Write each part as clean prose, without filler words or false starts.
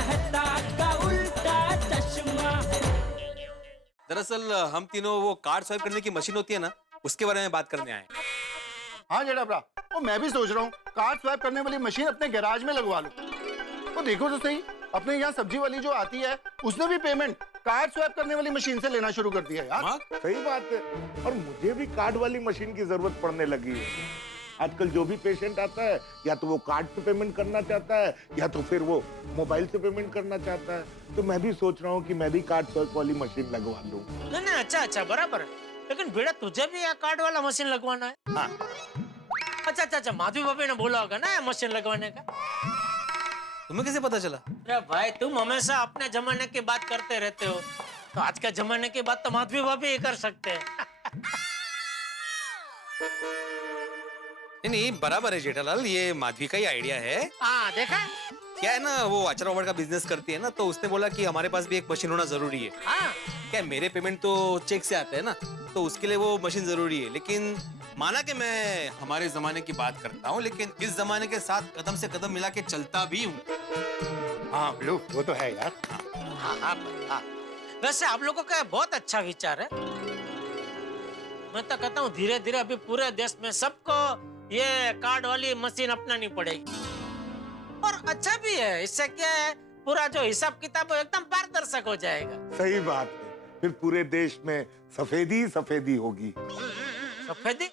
कहता का उल्टा चश्मा। दरअसल हम तीनों वो कार्ड स्वाइप करने की मशीन होती है ना, उसके बारे में बात करने आए हैं। हाँ जेठा भरा, वो मैं भी सोच रहा हूँ कार्ड स्वैप करने वाली मशीन अपने गैराज में लगवा लूं। वो देखो तो सही, अपने यहाँ सब्जी वाली जो आती है उसने भी पेमेंट कार्ड स्वैप करने वाली मशीन से लेना शुरू कर दिया यार। सही बात है, और मुझे भी कार्ड वाली मशीन की जरूरत पड़ने लगी है। आजकल जो भी पेशेंट आता है या तो वो कार्ड से पेमेंट करना चाहता है या तो फिर वो मोबाइल से पेमेंट करना चाहता है। तो मैं भी सोच रहा हूँ कि मैं भी कार्ड स्वैप वाली मशीन लगवा लूं। नहीं, अच्छा बराबर है, लेकिन बेटा तुझे भी यह कार्ड वाला मशीन लगवाना है? हाँ। अच्छा, माधवी भाभी ने बोला होगा ना मशीन लगवाने का। तुम्हें कैसे पता चला? अरे भाई, तुम हमेशा अपने जमाने की बात करते रहते हो, तो आज के जमाने की बात तो माधवी भाभी ही कर सकते हैं। नहीं, बराबर है जेठालाल, ये माधवी का ही आइडिया है। हाँ देखा, क्या है ना, वो अचार वाचर का बिजनेस करती है ना, तो उसने बोला कि हमारे पास भी एक मशीन होना जरूरी है। हाँ क्या मेरे पेमेंट तो चेक से आते हैं ना, तो उसके लिए वो मशीन जरूरी है। लेकिन माना कि मैं हमारे जमाने की बात करता हूँ, लेकिन इस जमाने के साथ कदम से कदम मिला के चलता भी हूँ। हाँ बिल्लू, वो तो है यार। हाँ। वैसे आप लोगों का बहुत अच्छा विचार है। मैं तो कहता हूँ धीरे धीरे अभी पूरे देश में सबको ये कार्ड वाली मशीन अपनानी पड़ेगी, और अच्छा भी है। इससे क्या है, पूरा जो हिसाब किताब है एकदम पारदर्शक हो जाएगा। सही बात है, फिर पूरे देश में सफेदी होगी। सफेदी?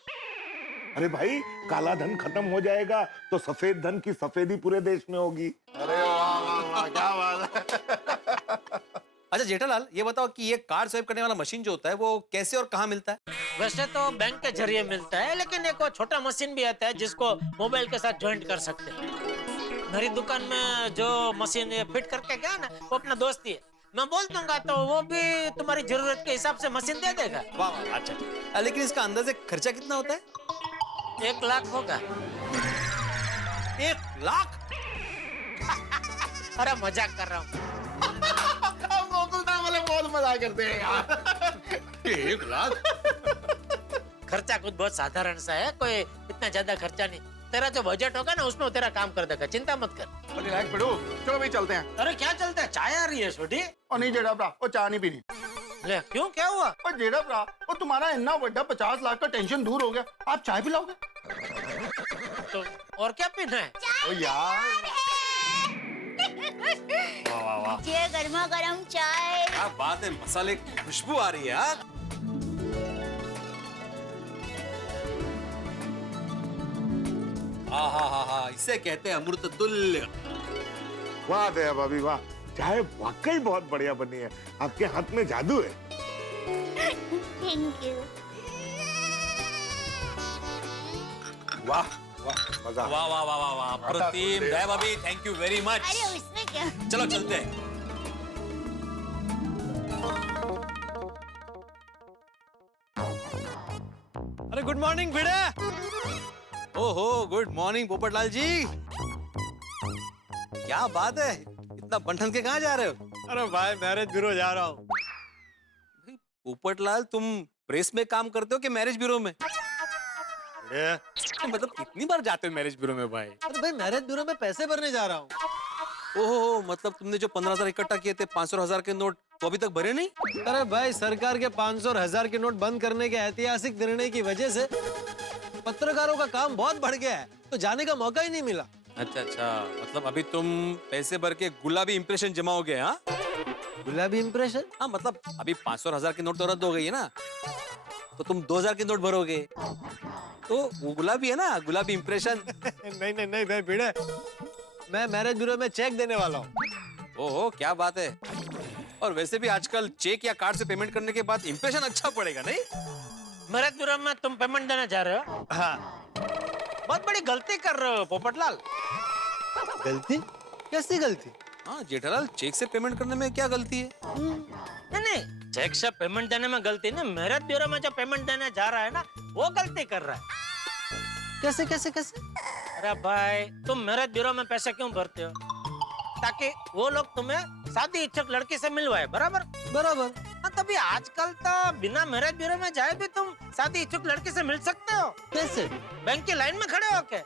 अरे भाई, काला धन खत्म हो जाएगा तो सफेद धन की सफेदी पूरे देश में होगी। अरे वाह वाह वाह, क्या बात है। अच्छा जेठालाल, ये बताओ कि ये कार्ड स्वाइप करने वाला मशीन जो होता है वो कैसे और कहाँ मिलता है? वैसे तो बैंक के जरिए मिलता है, लेकिन एक छोटा मशीन भी आता है जिसको मोबाइल के साथ ज्वाइंट कर सकते हैं। मेरी दुकान में जो मशीन फिट करके गया ना, वो अपना दोस्त ही है। मैं बोल दूंगा तो वो भी तुम्हारी जरूरत के हिसाब से मशीन दे देगा। वाह, अच्छा। लेकिन इसका अंदाजे खर्चा कितना होता है? 1 लाख होगा। 1 लाख? अरे मजाक कर रहा हूँ। बहुत मजा करते हैं यार। 1 लाख? खर्चा कुछ बहुत साधारण सा है, कोई इतना ज्यादा खर्चा नहीं। तेरा जो बजट होगा ना, उसमें तेरा काम कर देगा, चिंता मत कर। लायक पढ़ो, चलो भाई चलते हैं। अरे क्या चलता है, चाय आ रही है छोटी। और नहीं जेठा भरा, वो चाय नहीं पीनी। ले क्यों, क्या हुआ? और जेठा भरा, वो तुम्हारा इतना बड़ा 50 लाख का टेंशन दूर हो गया, आप चाय पिलाओगे? तो और क्या पीना है? ओ यार, ये गर्मा गर्म चाय। क्या बात है, मसाले की खुशबू आ रही है यार। हाँ, इसे कहते हैं अमृत तुल्य। वाह दया भाभी वाह, चाय वाकई बहुत बढ़िया बनी है। आपके हाथ में जादू है। Thank you. वाह वाह, मजा। वाह वाह वाह वाह वाह, प्रतिम, दया भाभी, थैंक यू वेरी मच। अरे उसमें क्या? चलो चलते हैं। अरे गुड मॉर्निंग भिड़े। ओहो, गुड मॉर्निंग पोपटलाल जी। क्या बात है, इतना बंठन के कहाँ जा रहे हो? अरे भाई, मैरिज ब्यूरो जा रहा हूँ। पोपटलाल, तुम प्रेस में काम करते हो कि मैरिज ब्यूरो में? मतलब कितनी बार जाते हो मैरिज ब्यूरो में भाई? अरे भाई, मैरिज ब्यूरो में पैसे भरने जा रहा हूँ। ओहो, मतलब तुमने जो 15,000 इकट्ठा किए थे, 500 और 1000 के नोट, तो अभी तक भरे नहीं? अरे भाई, सरकार के 500 और 1000 के नोट बंद करने के ऐतिहासिक निर्णय की वजह से पत्रकारों का काम बहुत बढ़ गया है, तो जाने का मौका ही नहीं मिला। अच्छा, मतलब अभी तुम पैसे भर के गुलाबी इंप्रेशन जमाओगे? हाँ, गुलाबी इंप्रेशन? हाँ, मतलब अभी 500 और 1000 के नोट तो रद्द हो गई है ना, तो तुम 2000 के नोट भरोगे, तो वो गुलाबी है ना, गुलाबी इंप्रेशन। नहीं भाई भिड़े, मैं मैरिज ब्यूरो में चेक देने वाला हूँ। ओहो, क्या बात है। और वैसे भी आजकल चेक या कार्ड से पेमेंट करने के बाद इंप्रेशन अच्छा पड़ेगा नहीं? मैरिज ब्यूरो में तुम पेमेंट देने जा रहे हो? हाँ। बहुत बड़ी गलती कर रहे हो पोपटलाल। गलती? कैसी गलती? हाँ जेठालाल, चेक से पेमेंट करने में क्या गलती है? नहीं, चेक से पेमेंट देने में गलती नहीं, मैरिज ब्यूरो में जो पेमेंट देने जा रहा है ना, वो गलती कर रहा है। कैसे कैसे कैसे? अरे भाई, तुम मैरिज ब्यूरो में पैसे क्यों भरते हो? ताकि वो लोग तुम्हें शादी इच्छुक लड़की से मिलवाए, बराबर? बराबर। हाँ, तभी आजकल तो बिना मैरिज ब्यूरो में जाए भी तुम शादी इच्छुक लड़की से मिल सकते हो। कैसे? बैंक की लाइन में खड़े हो के।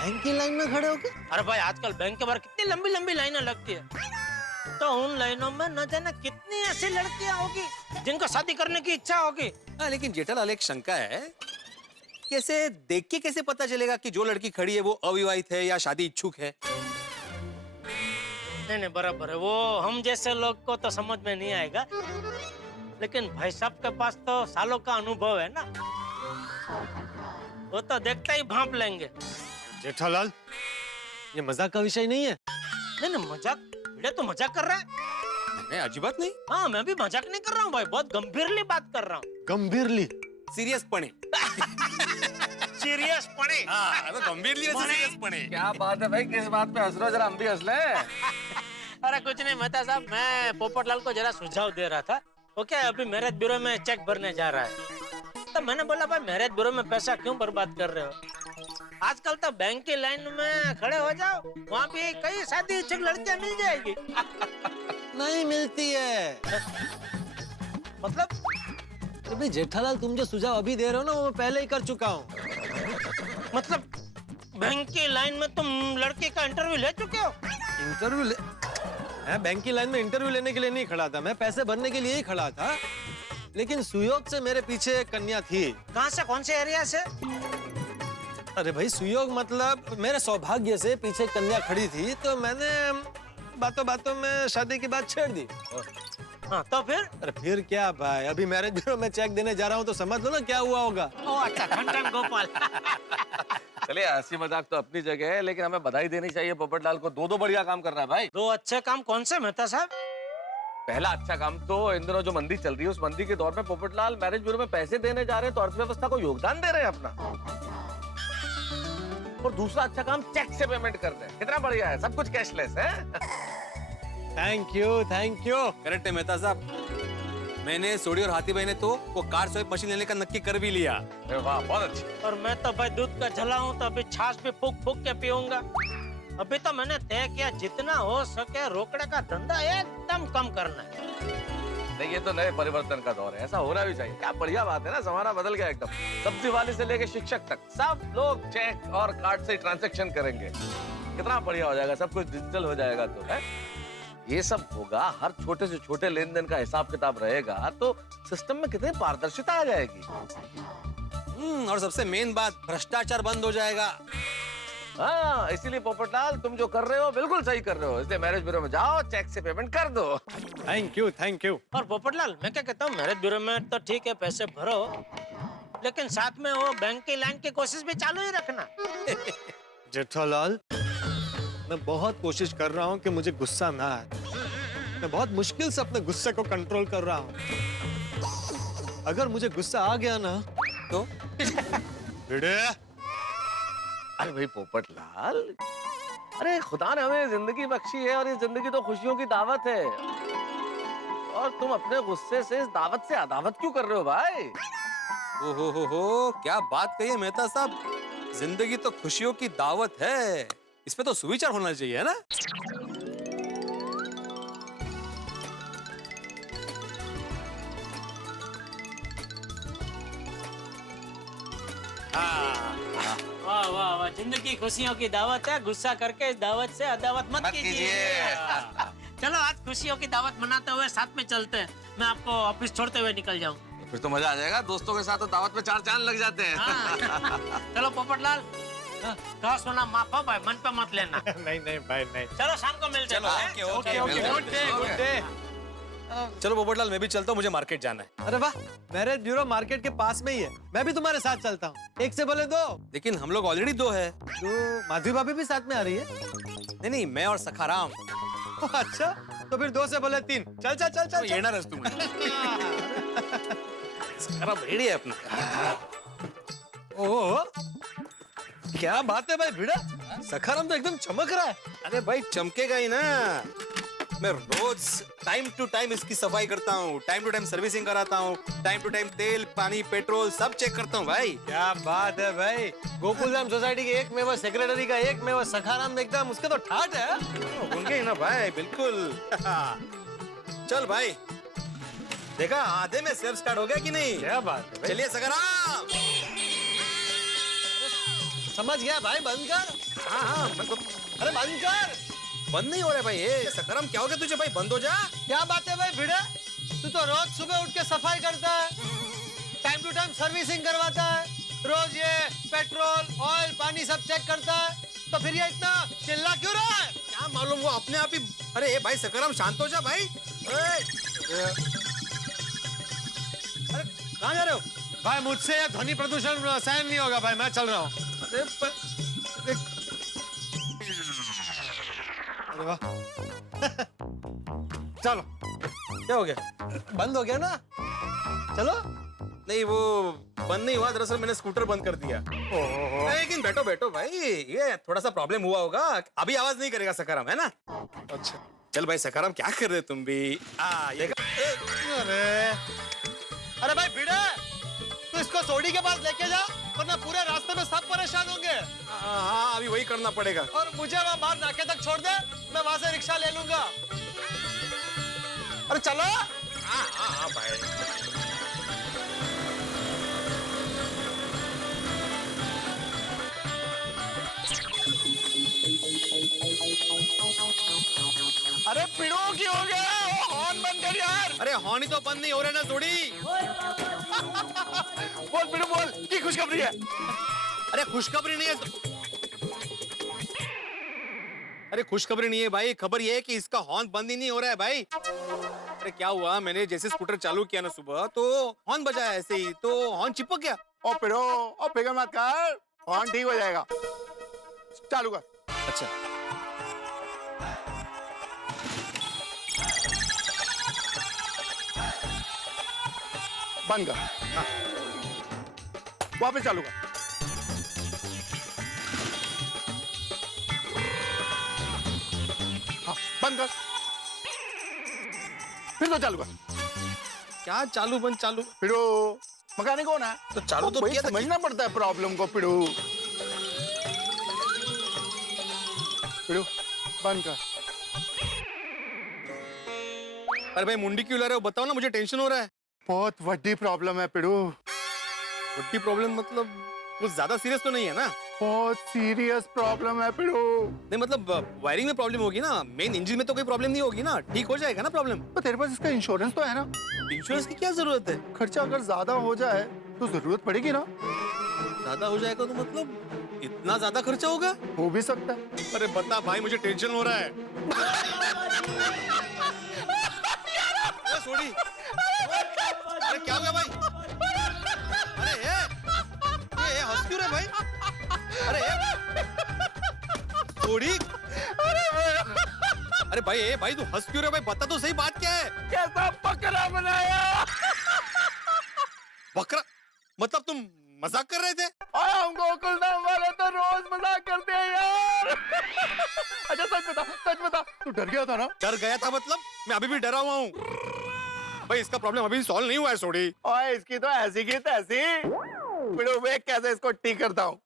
बैंक की लाइन में खड़े होके? अरे भाई आजकल बैंक के बाहर कितनी लंबी लंबी लाइनें लगती है, तो उन लाइनों में न जाने कितनी ऐसी लड़कियां होगी जिनको शादी करने की इच्छा होगी। हाँ, लेकिन जेठालाल एक शंका है, कैसे देख के कैसे पता चलेगा कि जो लड़की खड़ी है वो अविवाहित है या शादी इच्छुक है? नहीं बराबर है, वो हम जैसे लोग को तो समझ में नहीं आएगा, लेकिन भाई साहब के पास तो सालों का अनुभव है ना, वो तो देखते ही भांप लेंगे। जेठालाल, ये मजाक का विषय नहीं है। नहीं मजाक, भिड़े तो मजाक कर रहा है। नहीं, अच्छी बात नहीं। हाँ मैं भी मजाक नहीं कर रहा हूँ भाई, बहुत गंभीरली बात कर रहा हूँ। गंभीरली? सीरियस पड़े। सीरियस पड़े। हाँ, तो गंभीरली वैसे सीरियस पड़े। क्या बात है भाई, किस बात पे हंस रहे हो? जरा हम भी हंस ले। अरे कुछ नहीं मेहता साहब, मैं पोपटलाल को जरा सुझाव दे रहा था। वो क्या अभी मैरिज ब्यूरो में चेक भरने जा रहा है, तो मैंने बोला भाई मैरिज ब्यूरो में पैसा क्यों बर्बाद कर रहे हो, आजकल तो बैंक की लाइन में खड़े हो जाओ, वहाँ भी कई शादी इच्छुक लड़कियां मिल जाएगी। नहीं मिलती है। मतलब? अरे जेठालाल, तुम जो सुझाव अभी दे रहे हो ना, वो मैं पहले ही कर चुका हूँ। मतलब बैंक की लाइन में तुम लड़की का इंटरव्यू ले चुके हो? इंटरव्यू ले? मैं बैंक की लाइन में इंटरव्यू लेने के लिए नहीं खड़ा था, मैं पैसे भरने के लिए ही खड़ा था, लेकिन सुयोग से मेरे पीछे एक कन्या थी। कहाँ से, कौन से एरिया से? अरे भाई सुयोग मतलब मेरे सौभाग्य से पीछे कन्या खड़ी थी, तो मैंने बातों बातों में शादी की बात छेड़ दी। हाँ तो फिर? अरे फिर क्या भाई, अभी मैरिज ब्यूरो में चेक देने जा रहा हूँ, तो समझ लो ना क्या हुआ होगा। ओ अच्छा, ठन गोपाल। चलिए हंसी मजाक तो अपनी जगह है, लेकिन हमें बधाई देनी चाहिए पोपटलाल को, दो बढ़िया काम कर रहा है भाई। दो अच्छे काम कौन से मेहता साहब? पहला अच्छा काम तो इन दिनों जो मंदी चल रही है, उस मंदी के दौर में पोपटलाल मैरिज ब्यूरो में पैसे देने जा रहे हैं, तो अर्थव्यवस्था को योगदान दे रहे हैं अपना। और दूसरा अच्छा काम, चेक से पेमेंट कर रहे हैं, कितना बढ़िया है, सब कुछ कैशलेस है। Thank you, thank you. Correct है मेहता साहब, मैंने सोडी और हाथी भाई ने तो वो कार स्वाइप मशीन लेने का नक्की कर भी लिया। अरे वाह, बहुत अच्छी। और मैं तो भाई दूध का झला हूँ, तो अभी छाछ भी फूक फूक के पीऊंगा। अभी तो मैंने तय किया जितना हो सके रोकड़े का धंधा एकदम कम करना है। नहीं, ये तो नए परिवर्तन का दौर है, ऐसा होना भी चाहिए। क्या बढ़िया बात है ना, जमाना बदल गया एकदम। सब्जी वाले से लेके शिक्षक तक सब लोग चेक और कार्ड से ट्रांजैक्शन करेंगे, कितना बढ़िया हो जाएगा, सब कुछ डिजिटल हो जाएगा। तो है ये सब होगा, हर छोटे से छोटे लेन देन का हिसाब किताब रहेगा, तो सिस्टम में कितनी पारदर्शिता आ जाएगी। और सबसे मेन बात, भ्रष्टाचार बंद हो जाएगा। हाँ, इसीलिए पोपटलाल तुम जो कर रहे हो बिल्कुल सही कर रहे हो, इसलिए मैरिज ब्यूरो में जाओ, चेक से पेमेंट कर दो। Thank you, thank you. और पोपटलाल मैं क्या कहता हूँ, मैरिज ब्यूरो में तो ठीक है पैसे भरो, लेकिन साथ में वो बैंक की लाइन की कोशिश भी चालू ही रखना। जेठालाल, मैं बहुत कोशिश कर रहा हूँ कि मुझे गुस्सा ना आए, मैं बहुत मुश्किल से अपने गुस्से को कंट्रोल कर रहा हूँ। अगर मुझे गुस्सा आ गया ना तो भिड़े। अरे भाई पोपटलाल, अरे खुदा ने हमें जिंदगी बख्शी है, और ये जिंदगी तो खुशियों की दावत है, और तुम अपने गुस्से से इस दावत से अदावत क्यों कर रहे हो भाई? हो, क्या बात कही है मेहता साहब, जिंदगी तो खुशियों की दावत है, इस पे तो सुविचार होना चाहिए, है ना? वाह वाह वाह, जिंदगी खुशियों की दावत है, गुस्सा करके इस दावत से अदावत मत कीजिए। चलो आज खुशियों की दावत मनाते हुए साथ में चलते हैं, मैं आपको ऑफिस छोड़ते हुए निकल जाऊं। फिर तो मजा आ जाएगा, दोस्तों के साथ तो दावत में 4 चांद लग जाते हैं। हाँ। चलो पोपटलाल, कहा सुना माफ हो भाई, मन पे मत लेना। नहीं नहीं भाई, नहीं। चलो शाम को मिलते हैं। Okay, good day, good day. चलो पोपटलाल, मैं भी चलता हूँ, मुझे मार्केट जाना है। अरे वाह, मैरिज ब्यूरो मार्केट के पास में ही है, मैं भी तुम्हारे साथ चलता हूँ। एक से बोले दो। लेकिन हम लोग ऑलरेडी 2 है। तो माधवी भाभी भी साथ में आ रही है? नहीं, मैं और सखाराम। अच्छा, तो फिर 2 से बोले 3। चल चल चल चल। ये ना रस तुम। सखाराम रेडी है अपना। ओह, क्या बात है भाई भिड़ा, सखाराम तो एकदम चमक रहा है। अरे भाई चमकेगा ही ना, मैं रोज टाइम टू टाइम इसकी सफाई करता हूँ, टाइम टू टाइम सर्विसिंग कराता हूँ, टाइम टू टाइम तेल पानी पेट्रोल सब चेक करता हूँ भाई। क्या बात है भाई, गोकुलधाम सोसाइटी के एक मेवा सेक्रेटरी का एक मेवा सखाराम एकदम उसके तो ठाट है। उनके ही ना भाई, बिल्कुल। चल भाई, देखा आधे में सेल्फ स्टार्ट हो गया कि नहीं? क्या बात है, चलिए सखाराम। समझ गया भाई, बंद कर। हाँ हाँ अरे बंद कर। बंद नहीं हो रहा भाई ये सकरम, क्या हो गया तुझे भाई? बंद हो जा। क्या बात है भाई भिड़े, तू तो रोज सुबह उठ के सफाई करता है, टाइम टू टाइम सर्विसिंग करवाता है, रोज ये पेट्रोल ऑयल पानी सब चेक करता है, तो फिर ये इतना चिल्ला क्यों रहा है? क्या मालूम, वो अपने आप ही। अरे भाई सकरम शांत हो जा भाई। अरे कहाँ जा रहे हो? भाई मुझसे ये ध्वनि प्रदूषण सहन नहीं होगा भाई, मैं चल रहा हूँ। अरे वाह चलो, क्या हो गया? बंद हो गया ना, चलो। नहीं वो बंद नहीं हुआ, दरअसल मैंने स्कूटर बंद कर दिया। लेकिन बैठो बैठो भाई, ये थोड़ा सा प्रॉब्लम हुआ होगा, अभी आवाज नहीं करेगा सकरम, है ना? अच्छा चल भाई सकरम, क्या कर रहे तुम भी? अरे भाई भिड़े, तू इसको सोडी के पास लेके जा, वरना पूरे रास्ते में सब परेशान होंगे। हाँ अभी वही करना पड़ेगा। और मुझे वहाँ बाहर नाके तक छोड़ दे, मैं वहां से रिक्शा ले लूंगा। अरे चलो। हाँ हाँ हाँ भाई। अरे पिड़ो की हो गया, हॉर्न बंद कर यार। अरे हॉर्न ही तो बंद नहीं हो रहा ना जोड़ी। बोल पिड़ो बोल, की खुशखबरी है? अरे खुशखबरी नहीं है। अरे खुशखबरी नहीं है भाई, खबर ये है कि इसका हॉर्न बंद ही नहीं हो रहा है भाई। अरे क्या हुआ, मैंने जैसे स्कूटर चालू किया ना सुबह, तो हॉर्न बजाया ऐसे ही, तो हॉर्न चिपक गया। ओ पिड़ो, ओ फिकर मत कर, हॉर्न ठीक हो जाएगा, चालू कर। अच्छा बंद कर। हाँ। वापस चालू कर। हाँ, बंद कर। फिर तो चालू कर। क्या चालू बंद चालू? पिड़ो मकानिक कौन है? तो चालू तो भाई किया था। समझना पड़ता है प्रॉब्लम को। पिड़ो पिड़ो बंद कर। अरे भाई मुंडी क्यों ला रहे हो, बताओ ना, मुझे टेंशन हो रहा है। बहुत बड़ी प्रॉब्लम है पिड़ो। बड़ी प्रॉब्लम मतलब कुछ ज्यादा सीरियस तो नहीं है ना? बहुत सीरियस प्रॉब्लम है पिड़ो। नहीं मतलब वायरिंग में प्रॉब्लम होगी ना, मेन इंजन में तो कोई प्रॉब्लम नहीं होगी ना, ठीक हो जाएगा ना प्रॉब्लम? तो तेरे पास इसका इंश्योरेंस तो है ना? इंश्योरेंस की क्या जरूरत है? खर्चा अगर ज्यादा हो जाए तो जरूरत पड़ेगी ना? ज्यादा हो जाएगा तो मतलब इतना ज्यादा खर्चा होगा? हो भी सकता है। अरे बता भाई, मुझे टेंशन हो रहा है। सोडी, अरे क्या हो गया भाई? अरे ये हंस क्यों रहे भाई? अरे सोडी, अरे भाई तू हंस क्यों रहे भाई? बता तो सही, बात क्या है? कैसा बकरा बनाया? बकरा मतलब तुम मजाक कर रहे थे? हम गोकुलधाम वाले तो रोज मजाक करते हैं यार। अच्छा सच बता, तू डर गया था ना? डर गया था मतलब? मैं अभी भी डरा हुआ हूँ भाई। इसका प्रॉब्लम अभी सॉल्व नहीं हुआ है सोडी। ओए इसकी तो ऐसी की तैसी। पिड़ो देख कैसे इसको ठीक करता हूँ।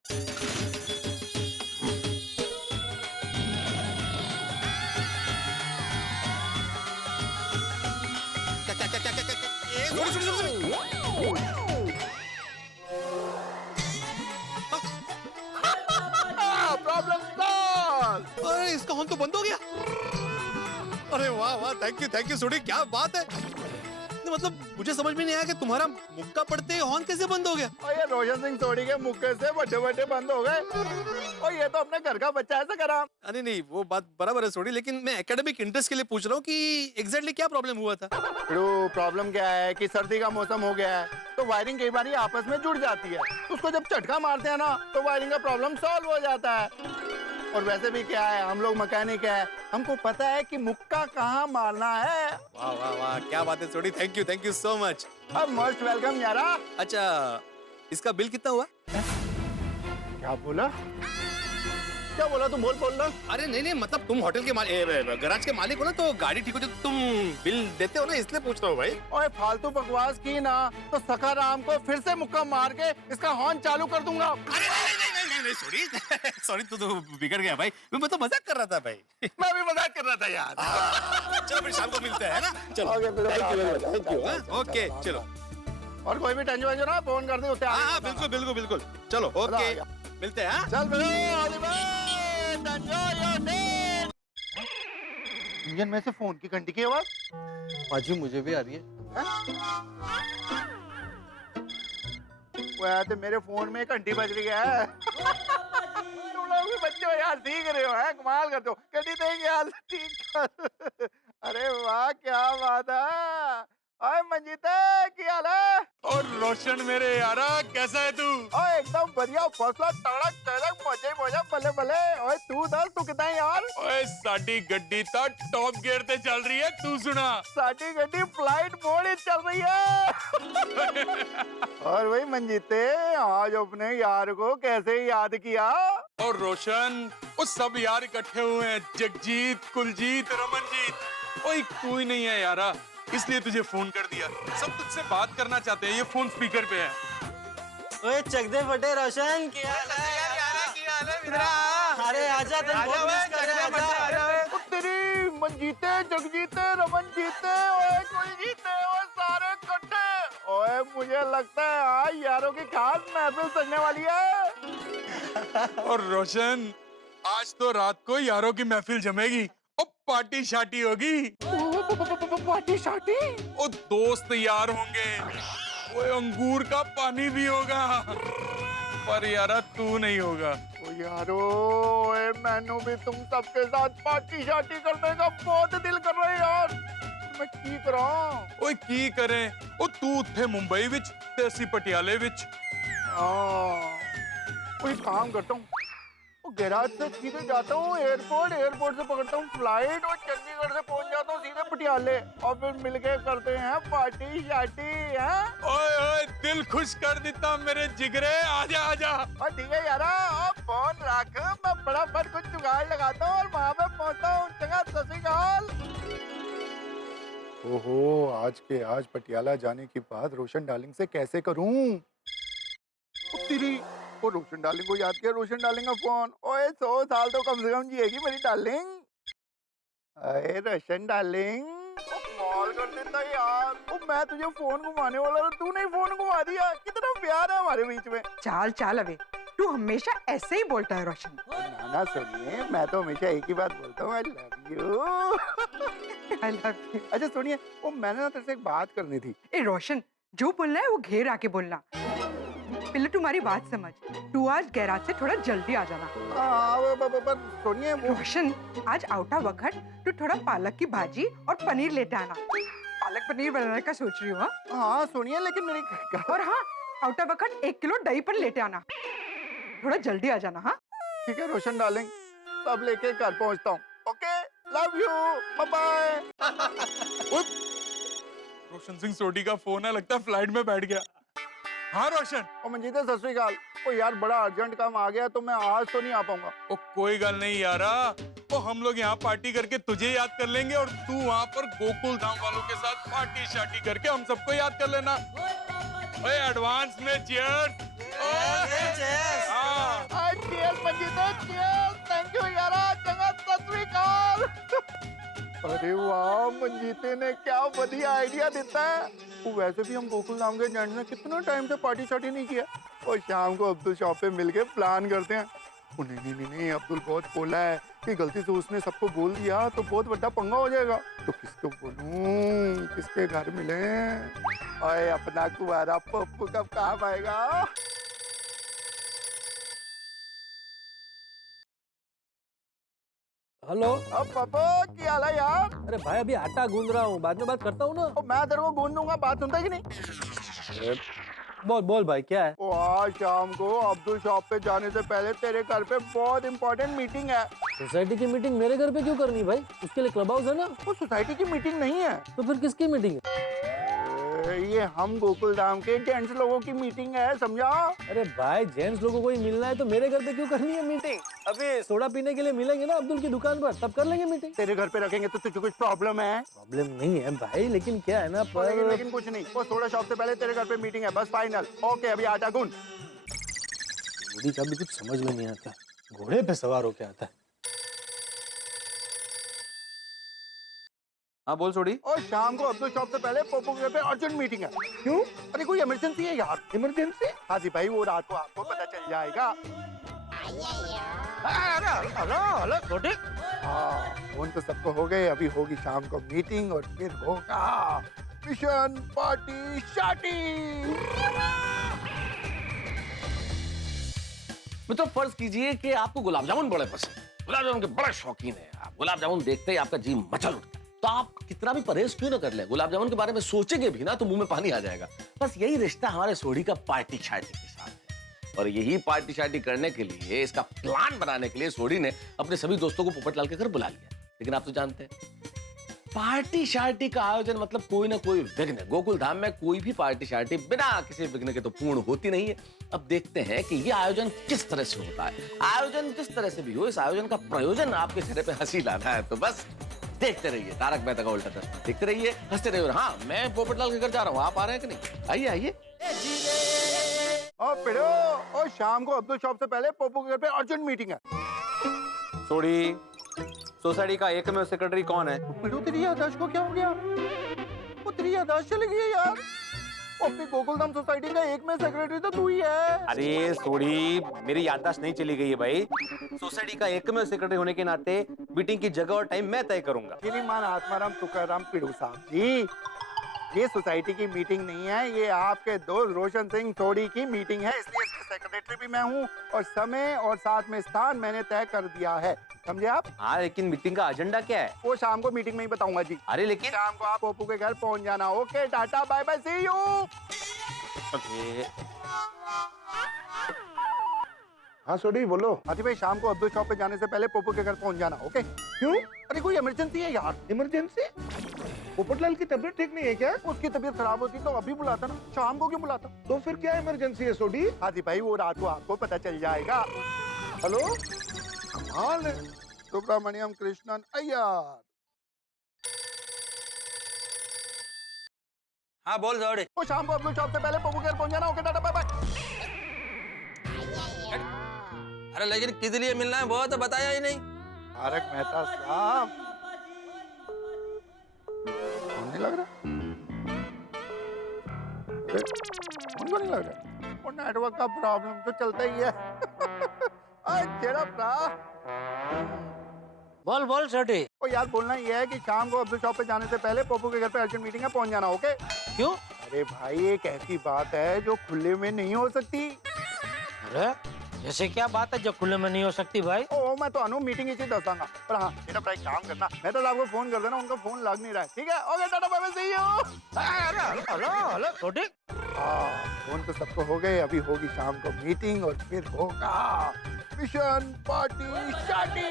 क्या सोडी प्रॉब्लम सॉल्व। अरे इसका हॉर्न तो बंद हो गया। अरे वाह वाह, थैंक यू सोडी, क्या बात है। मतलब मुझे समझ में नहीं आया कि तुम्हारा मुक्का पड़ते हॉर्न कैसे बंद हो गया? और ये रोशन सिंह सोडी के मुक्के से बड़े बंद हो गए। और ये तो अपने घर का बच्चा है सकराम। अरे नहीं, वो बात बराबर है सोडी, लेकिन मैं एकेडमिक इंटरेस्ट के लिए पूछ रहा हूँ कि एग्जैक्टली क्या प्रॉब्लम हुआ था? प्रॉब्लम क्या है कि सर्दी का मौसम हो गया है, तो वायरिंग कई बार आपस में जुड़ जाती है। उसको जब झटका मारते हैं ना, तो वायरिंग का प्रॉब्लम सॉल्व हो जाता है। और वैसे भी क्या है, हम लोग मैकेनिक है, हमको पता है कि मुक्का कहाँ मारना है। वाह वाह वाह, क्या बात है सोडी, थैंक यू सो मच। अब मोस्ट वेलकम यारा। अच्छा, इसका बिल कितना हुआ? क्या बोला? क्या बोला तू? बोल ना। अरे नहीं मतलब तुम होटल के गैराज के मालिक हो ना, तो गाड़ी ठीक होती है तो तुम बिल देते हो ना, इसलिए पूछ रहा हूँ भाई। ओए फालतू बकवास की ना, तो सखाराम को फिर से मुक्का मार के इसका हॉर्न चालू कर दूंगा। अरे नहीं सॉरी तू तो बिगड़ गया भाई, मैं तो मजाक कर रहा था भाई। मैं भी मजाक कर रहा था यार। चलो फिर शाम को मिलते हैं ना। चलो थैंक यू। ओके चलो। और कोई भी टेंशन वेंशन ना, फोन कर दे। हाँ बिल्कुल चलो ओके, मिलते हैं। चल इंजन में से फोन की घंटी की आवाज। पाजी मुझे भी आ रही है। वो यार तो मेरे फोन में घंटी बज रही है। तुम लोग भी बच्चे हो यार, सीख रहे हो, है कमाल करते हो। घंटी देंगे यार, ठीक कर। अरे वाह क्या बात है। ओए मंजीते की हाल है? और रोशन मेरे यारा कैसा है तू? ओए एकदम बढ़िया, फसला तड़क तड़क, मजे मजे, बल्ले बल्ले। ओए तू दस, तू कितना है यार? ओए साडी गड्डी तो टॉप गियर ते चल रही है, तू सुना? साडी गड्डी फ्लाइट मोड ही चल रही है। और वही मंजीते, आज अपने यार को कैसे याद किया? और रोशन वो सब यार इकट्ठे हुए हैं, जगजीत, कुलजीत, रमनजीत। ओए तू ही नहीं है यारा, इसलिए तुझे फोन कर दिया। सब तुझसे बात करना चाहते हैं, ये फोन स्पीकर पे है। ओए चक दे फटे रोशन, क्या हाल है? अरे आजा, तेरे बहुत मिस कर रहे हैं, आजा। ओ तेरी मंजीते, जगजीते, रमनजीते, ओए कुलजीते, ओए सारे इकट्ठे। ओए मुझे लगता है आज यारों की खास महफिल सजने वाली है। और रोशन आज तो रात को यारों की महफिल जमेगी और पार्टी शार्टी होगी। पार्टी शार्टी? ओ दोस्त यार होंगे, वो अंगूर का पानी भी होगा, पर यारा तू नहीं होगा। ओ यारो, ओए मैनू भी तुम सबके साथ पार्टी शार्टी करने का बहुत दिल कर रहा है यार। मैं की करां? ओए की करें, ओ तू उठे मुंबई विच ते असी पटियाले विच। कोई काम करता हूँ, गैराज से सीधे जाता हूँ एयरपोर्ट, एयरपोर्ट से पकड़ता हूँ फ्लाइट और चंडीगढ़ से पहुंच जाता हूँ सीधे पटियाले, और फिर मिलके करते हैं पार्टी शार्टी। है ओए ओए दिल खुश कर देता मेरे जिगरे, आजा आजा। और ठीक है यारा, आप फोन रख, मैं फटाफट कुछ जुगाड़ लगाता हूँ और वहाँ पे पहुँचता हूँ। चंगा सत श्री अकाल। ओहो, आज के आज पटियाला जाने की बात रोशन डार्लिंग से कैसे करूँ? तेरी वो रोशन डार्लिंग को याद किया, रोशन डार्लिंग का फोन। ओए 100 साल तो कम से कम जिएगी मेरी डार्लिंग। अरे रोशन डार्लिंग, कॉल कर देता यार। ओ मैं तुझे फोन घुमाने वाला था, तूने ही फोन घुमा दिया। कितना प्यार है हमारे बीच में। चाल चाल अबे, तू हमेशा ऐसे ही बोलता है रोशन। नाना सुनिए, मैं तो हमेशा एक ही बात बोलता हूँ, I love you. I love you. अच्छा सुनिए, वो मैंने ना तेरे से एक बात करनी थी। ए रोशन, जो बोलना है वो घेर आके बोलना। पहले तुम्हारी बात समझ, तू आज गैराज से थोड़ा जल्दी आ जाना। सुनिए रोशन, आज आउटा वक्त तू थोड़ा पालक की भाजी और पनीर लेते आना। पालक पनीर बनाने का सोच रही हूँ। हाँ सुनिए, लेकिन मेरी और हाँ, आउटा वक्त 1 किलो दही पर लेते आना। थोड़ा जल्दी आ जाना। हाँ ठीक है रोशन डार्लिंग, सब लेके घर पहुँचता हूँ। Okay, love you, bye bye. Roshan Singh Sodhi का फोन है, लगता है फ्लाइट में बैठ गया। हाँ रोशन। और मंजीत सत श्री अकाल। ओ यार बड़ा अर्जेंट काम आ गया, तो मैं आज तो नहीं आ पाऊंगा। ओ कोई गल नहीं यारा, तो हम लोग यहाँ पार्टी करके तुझे याद कर लेंगे और तू वहाँ पर गोकुल धाम वालों के साथ पार्टी शार्टी करके हम सबको याद कर लेना। ओए एडवांस में cheers. Cheers Manjeet, cheers. Thank you यारा, चंगा सत श्री अकाल। अरे वाह, मंजीते ने क्या बढ़िया आइडिया देता है। वो वैसे भी हम गोकुल धाम के जेंट्स ने कितना टाइम से पार्टी शार्टी नहीं किया, और शाम को अब्दुल शॉप पे मिलके प्लान करते हैं। नहीं, अब्दुल बहुत बोला है कि गलती से उसने सबको बोल दिया तो बहुत बड़ा पंगा हो जाएगा। तो किसको बोलूं, किसके घर मिले? ओए अपना कुवारा पप्पू कब काम आएगा? हेलो। अब पप्पू क्या हाल है यार? अरे भाई अभी आटा गूंद रहा हूँ, बाद में बात करता हूँ ना। मैं तेरे को गूंद दूंगा, बात सुनता है कि नहीं? बोल बोल भाई, क्या है? आज शाम को अब्दुल शॉप पे जाने से पहले तेरे घर पे बहुत इंपॉर्टेंट मीटिंग है। सोसाइटी की मीटिंग मेरे घर पे क्यों करनी भाई? उसके लिए क्लब हाउस है ना। वो सोसाइटी की मीटिंग नहीं है। तो फिर किसकी मीटिंग है? ये हम गोकुल धाम के जेंट्स लोगों की मीटिंग है, समझा? अरे भाई जेंट्स लोगों को ही मिलना है तो मेरे घर पे क्यों करनी है मीटिंग? अभी सोडा पीने के लिए मिलेंगे ना अब्दुल की दुकान पर, तब कर लेंगे मीटिंग। तेरे घर पे रखेंगे तो तुझे कुछ प्रॉब्लम है? प्रॉब्लम नहीं है भाई, लेकिन क्या है ना पर... लेकिन कुछ नहीं, वो सोडा शॉप से पहले तेरे घर पे मीटिंग है, बस फाइनल। ओके अभी आटा गूंद। घोड़ी का भी कुछ समझ में नहीं आता, घोड़े पे सवार होके आता है। हाँ बोल सोडी। और शाम को अब्दुल शॉप से पहले पोपो के घर पे अर्जेंट मीटिंग है। क्यों? अरे कोई इमरजेंसी है यार। इमरजेंसी? हाँ जी भाई, वो रात को आपको पता चल जाएगा। हेलो हेलो छोटी। हाँ, फोन तो सबको हो गए, अभी होगी शाम को मीटिंग और फिर होगा मिशन पार्टी शार्टी। तो फर्ज कीजिए कि आपको गुलाब जामुन बड़े पसंद, गुलाब जामुन के बड़े शौकीन है आप, गुलाब जामुन देखते ही आपका जी मचल उठता है, तो आप कितना भी परहेज क्यों ना कर ले, गुलाब जामुन के बारे में सोचेंगे भी ना तो मुंह में पानी आ जाएगा। बस यही रिश्ता हमारे सोडी का पार्टी शार्टी के साथ है, और यही पार्टी शार्टी करने के लिए, इसका प्लान बनाने के लिए सोडी ने अपने सभी दोस्तों को पोपटलाल के घर बुला लिया। लेकिन आप तो जानते हैं पार्टी शार्टी का आयोजन मतलब कोई ना कोई विघ्न। गोकुल धाम में कोई भी पार्टी शार्टी बिना किसी विघ्न के तो पूर्ण होती नहीं है। अब देखते हैं कि ये आयोजन किस तरह से होता है। आयोजन जिस तरह से भी हो, इस आयोजन का प्रयोजन आपके चेहरे पे हंसी लाना है, तो बस देखते रहिए तारक मेहता का उल्टा चश्मा, देखते रहिए, हंसते रहिए। हाँ, मैं पोपटलाल के घर जा रहा हूँ, आप आ रहे हैं कि नहीं? आइए आइए। और पिड़ो, और शाम को अब्दुल शॉप से पहले पोपो के घर पे अर्जेंट मीटिंग है। सोडी, सोसाइटी का एकमेव सेक्रेटरी कौन है? पिड़ो, तेरी याददाश्त को क्या हो गया? वो तेरी याददाश्त चली गई है यार। अपनी गोकुलधाम सोसाइटी का एक में सेक्रेटरी तो तू ही है। अरे सोडी, मेरी याददाश्त नहीं चली गई है भाई। सोसाइटी का एकमेव सेक्रेटरी होने के नाते मीटिंग की जगह और टाइम मैं तय करूंगा। श्रीमान आत्माराम तुकाराम पिड़ो साहब जी, ये सोसाइटी की मीटिंग नहीं है, ये आपके दोस्त रोशन सिंह सोडी की मीटिंग है, इसलिए इसके सेक्रेटरी भी मैं हूँ और समय और साथ में स्थान मैंने तय कर दिया है, समझे आप? हाँ, लेकिन मीटिंग का एजेंडा क्या है? वो शाम को मीटिंग में ही बताऊंगा जी। अरे लेकिन शाम को आप पोपू के घर पहुंच जाना। Okay, tata bye bye, see you. हाँ सोडी बोलो। हाथी भाई, शाम को अब्दुल शॉप पे जाने से पहले पोपू के घर पहुंच जाना। ओके? क्यों? अरे कोई इमरजेंसी है यार। इमरजेंसी? पोपटलाल की तबीयत ठीक नहीं है क्या? उसकी तबीयत खराब होती तो अभी बुलाता ना, शाम को क्यों बुलाता? तो फिर क्या इमरजेंसी है सोडी? हाथी भाई, वो रात को आपको पता चल जाएगा। हेलो, कमाल है। सुब्रमण्यम कृष्णन अय्यर। हाँ बोल सोडी। वो शाम को अब्दुल शॉप से पहले पोपू के घर पहुंच जाना। Okay, tata bye bye. अरे लेकिन किस लिए मिलना है वो तो बताया ही नहीं। तारक मेहता साहब, फोन नहीं लग रहा? फोन को नहीं लग रहा? वो नेटवर्क का प्रॉब्लम तो चलता ही है। बोल बोल छोटी। ओ यार, बोलना ये है कि शाम को अब्दुल शॉप पे जाने से पहले पोपू के घर पे अर्जेंट मीटिंग है, पहुंच जाना। ओके? क्यों? अरे भाई, एक ऐसी बात है जो खुले में नहीं हो सकती। अरे ऐसे क्या बात है जो खुले में नहीं हो सकती भाई? ओ, मैं तो अनु मीटिंग इसी दस दूंगा। पर हाँ, मेरा प्राइस काम करना, मैं तो आपको फोन कर देना, उनका फोन लग नहीं रहा है। ठीक है? Okay, tata bye bye, see you. Hello hello छोटी। हाँ, फोन तो सबको हो गए, अभी होगी शाम को मीटिंग और फिर होगा मिशन पार्टी शार्टी।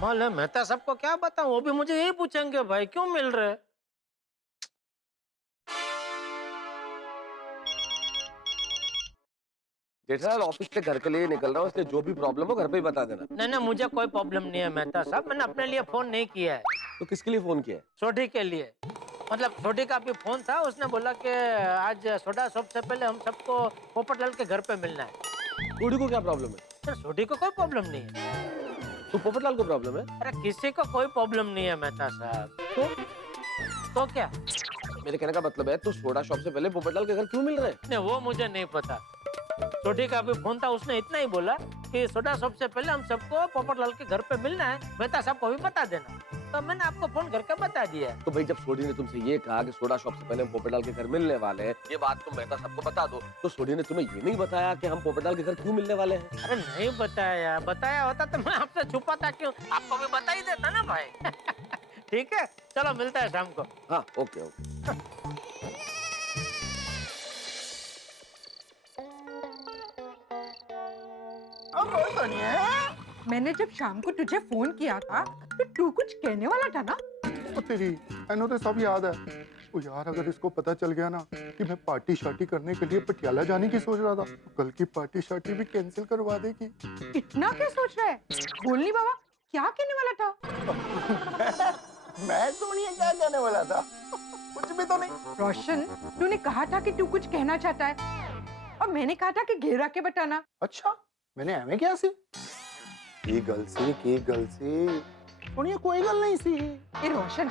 मालूम मेहता सबको क्या बताऊं, वो भी मुझे यही पूछेंगे भाई क्यों मिल रहे। जेठालाल ऑफिस से घर के लिए निकल रहा हूँ, इसलिए जो भी प्रॉब्लम हो घर पे ही बता देना। नहीं नहीं, मुझे कोई प्रॉब्लम नहीं है मेहता साहब, मैंने अपने लिए फोन नहीं किया है। तो किसके लिए फोन किया है? सोडी के लिए। मतलब सोडी का भी फोन था, उसने बोला कि आज सोडा शॉप से पहले हम सबको पोपटलाल के घर पे मिलना है। सोडी को क्या प्रॉब्लम है? सर सोडी को कोई प्रॉब्लम नहीं है। तो पोपटलाल को प्रॉब्लम है? अरे किसी को कोई प्रॉब्लम नहीं है मेहता साहब। तो क्या? मेरे कहने का मतलब है तो सोडा शॉप से पहले पोपटलाल के घर क्यों मिल रहे हैं? नहीं, वो मुझे नहीं पता। सोडी का भी फोन था, उसने इतना ही बोला कि सोडा शॉप से पहले हम सबको पोपटलाल के घर पे मिलना है, मेहता साहब को भी बता देना। तो मैंने आपको फोन करके बता दिया। तो भाई, जब सोडी ने तुमसे ये कहा कि सोडा शॉप से पहले हम पोपटलाल के घर मिलने वाले हैं, ये बात तुम मेहता साहब को बता दो, तो सोडी ने तुम्हें ये नहीं बताया कि हम पोपटलाल के घर क्यों मिलने वाले हैं? अरे नहीं बताया, बताया होता तो मैं आपसे छुपाता क्यों, आपको भी बता ही देता ना भाई। ठीक है, चलो मिलता है शाम को। हाँ, ओके ओके। मैंने जब शाम को तुझे फोन किया था तो तू कुछ कहने वाला था ना? ओ तेरी, मैंने तो सब याद है। ओ यार, अगर इसको पता चल गया ना कि मैं पार्टी शार्टी करने के लिए पटियाला जाने की सोच रहा था, तो कल की पार्टी शार्टी भी कैंसिल करवा देगी। इतना क्या सोच रहा है? बोलनी बाबा, क्या कहने वाला था? मैं सोनिया क्या कहने वाला था? कुछ भी तो नहीं। रोशन, तूने कहा था कि तू कुछ कहना चाहता है और मैंने कहा था कि घेरा के बताना। अच्छा, मैंने एवं क्या सी? की गल सी सोनिया, कोई गल नहीं सी। ए रोशन,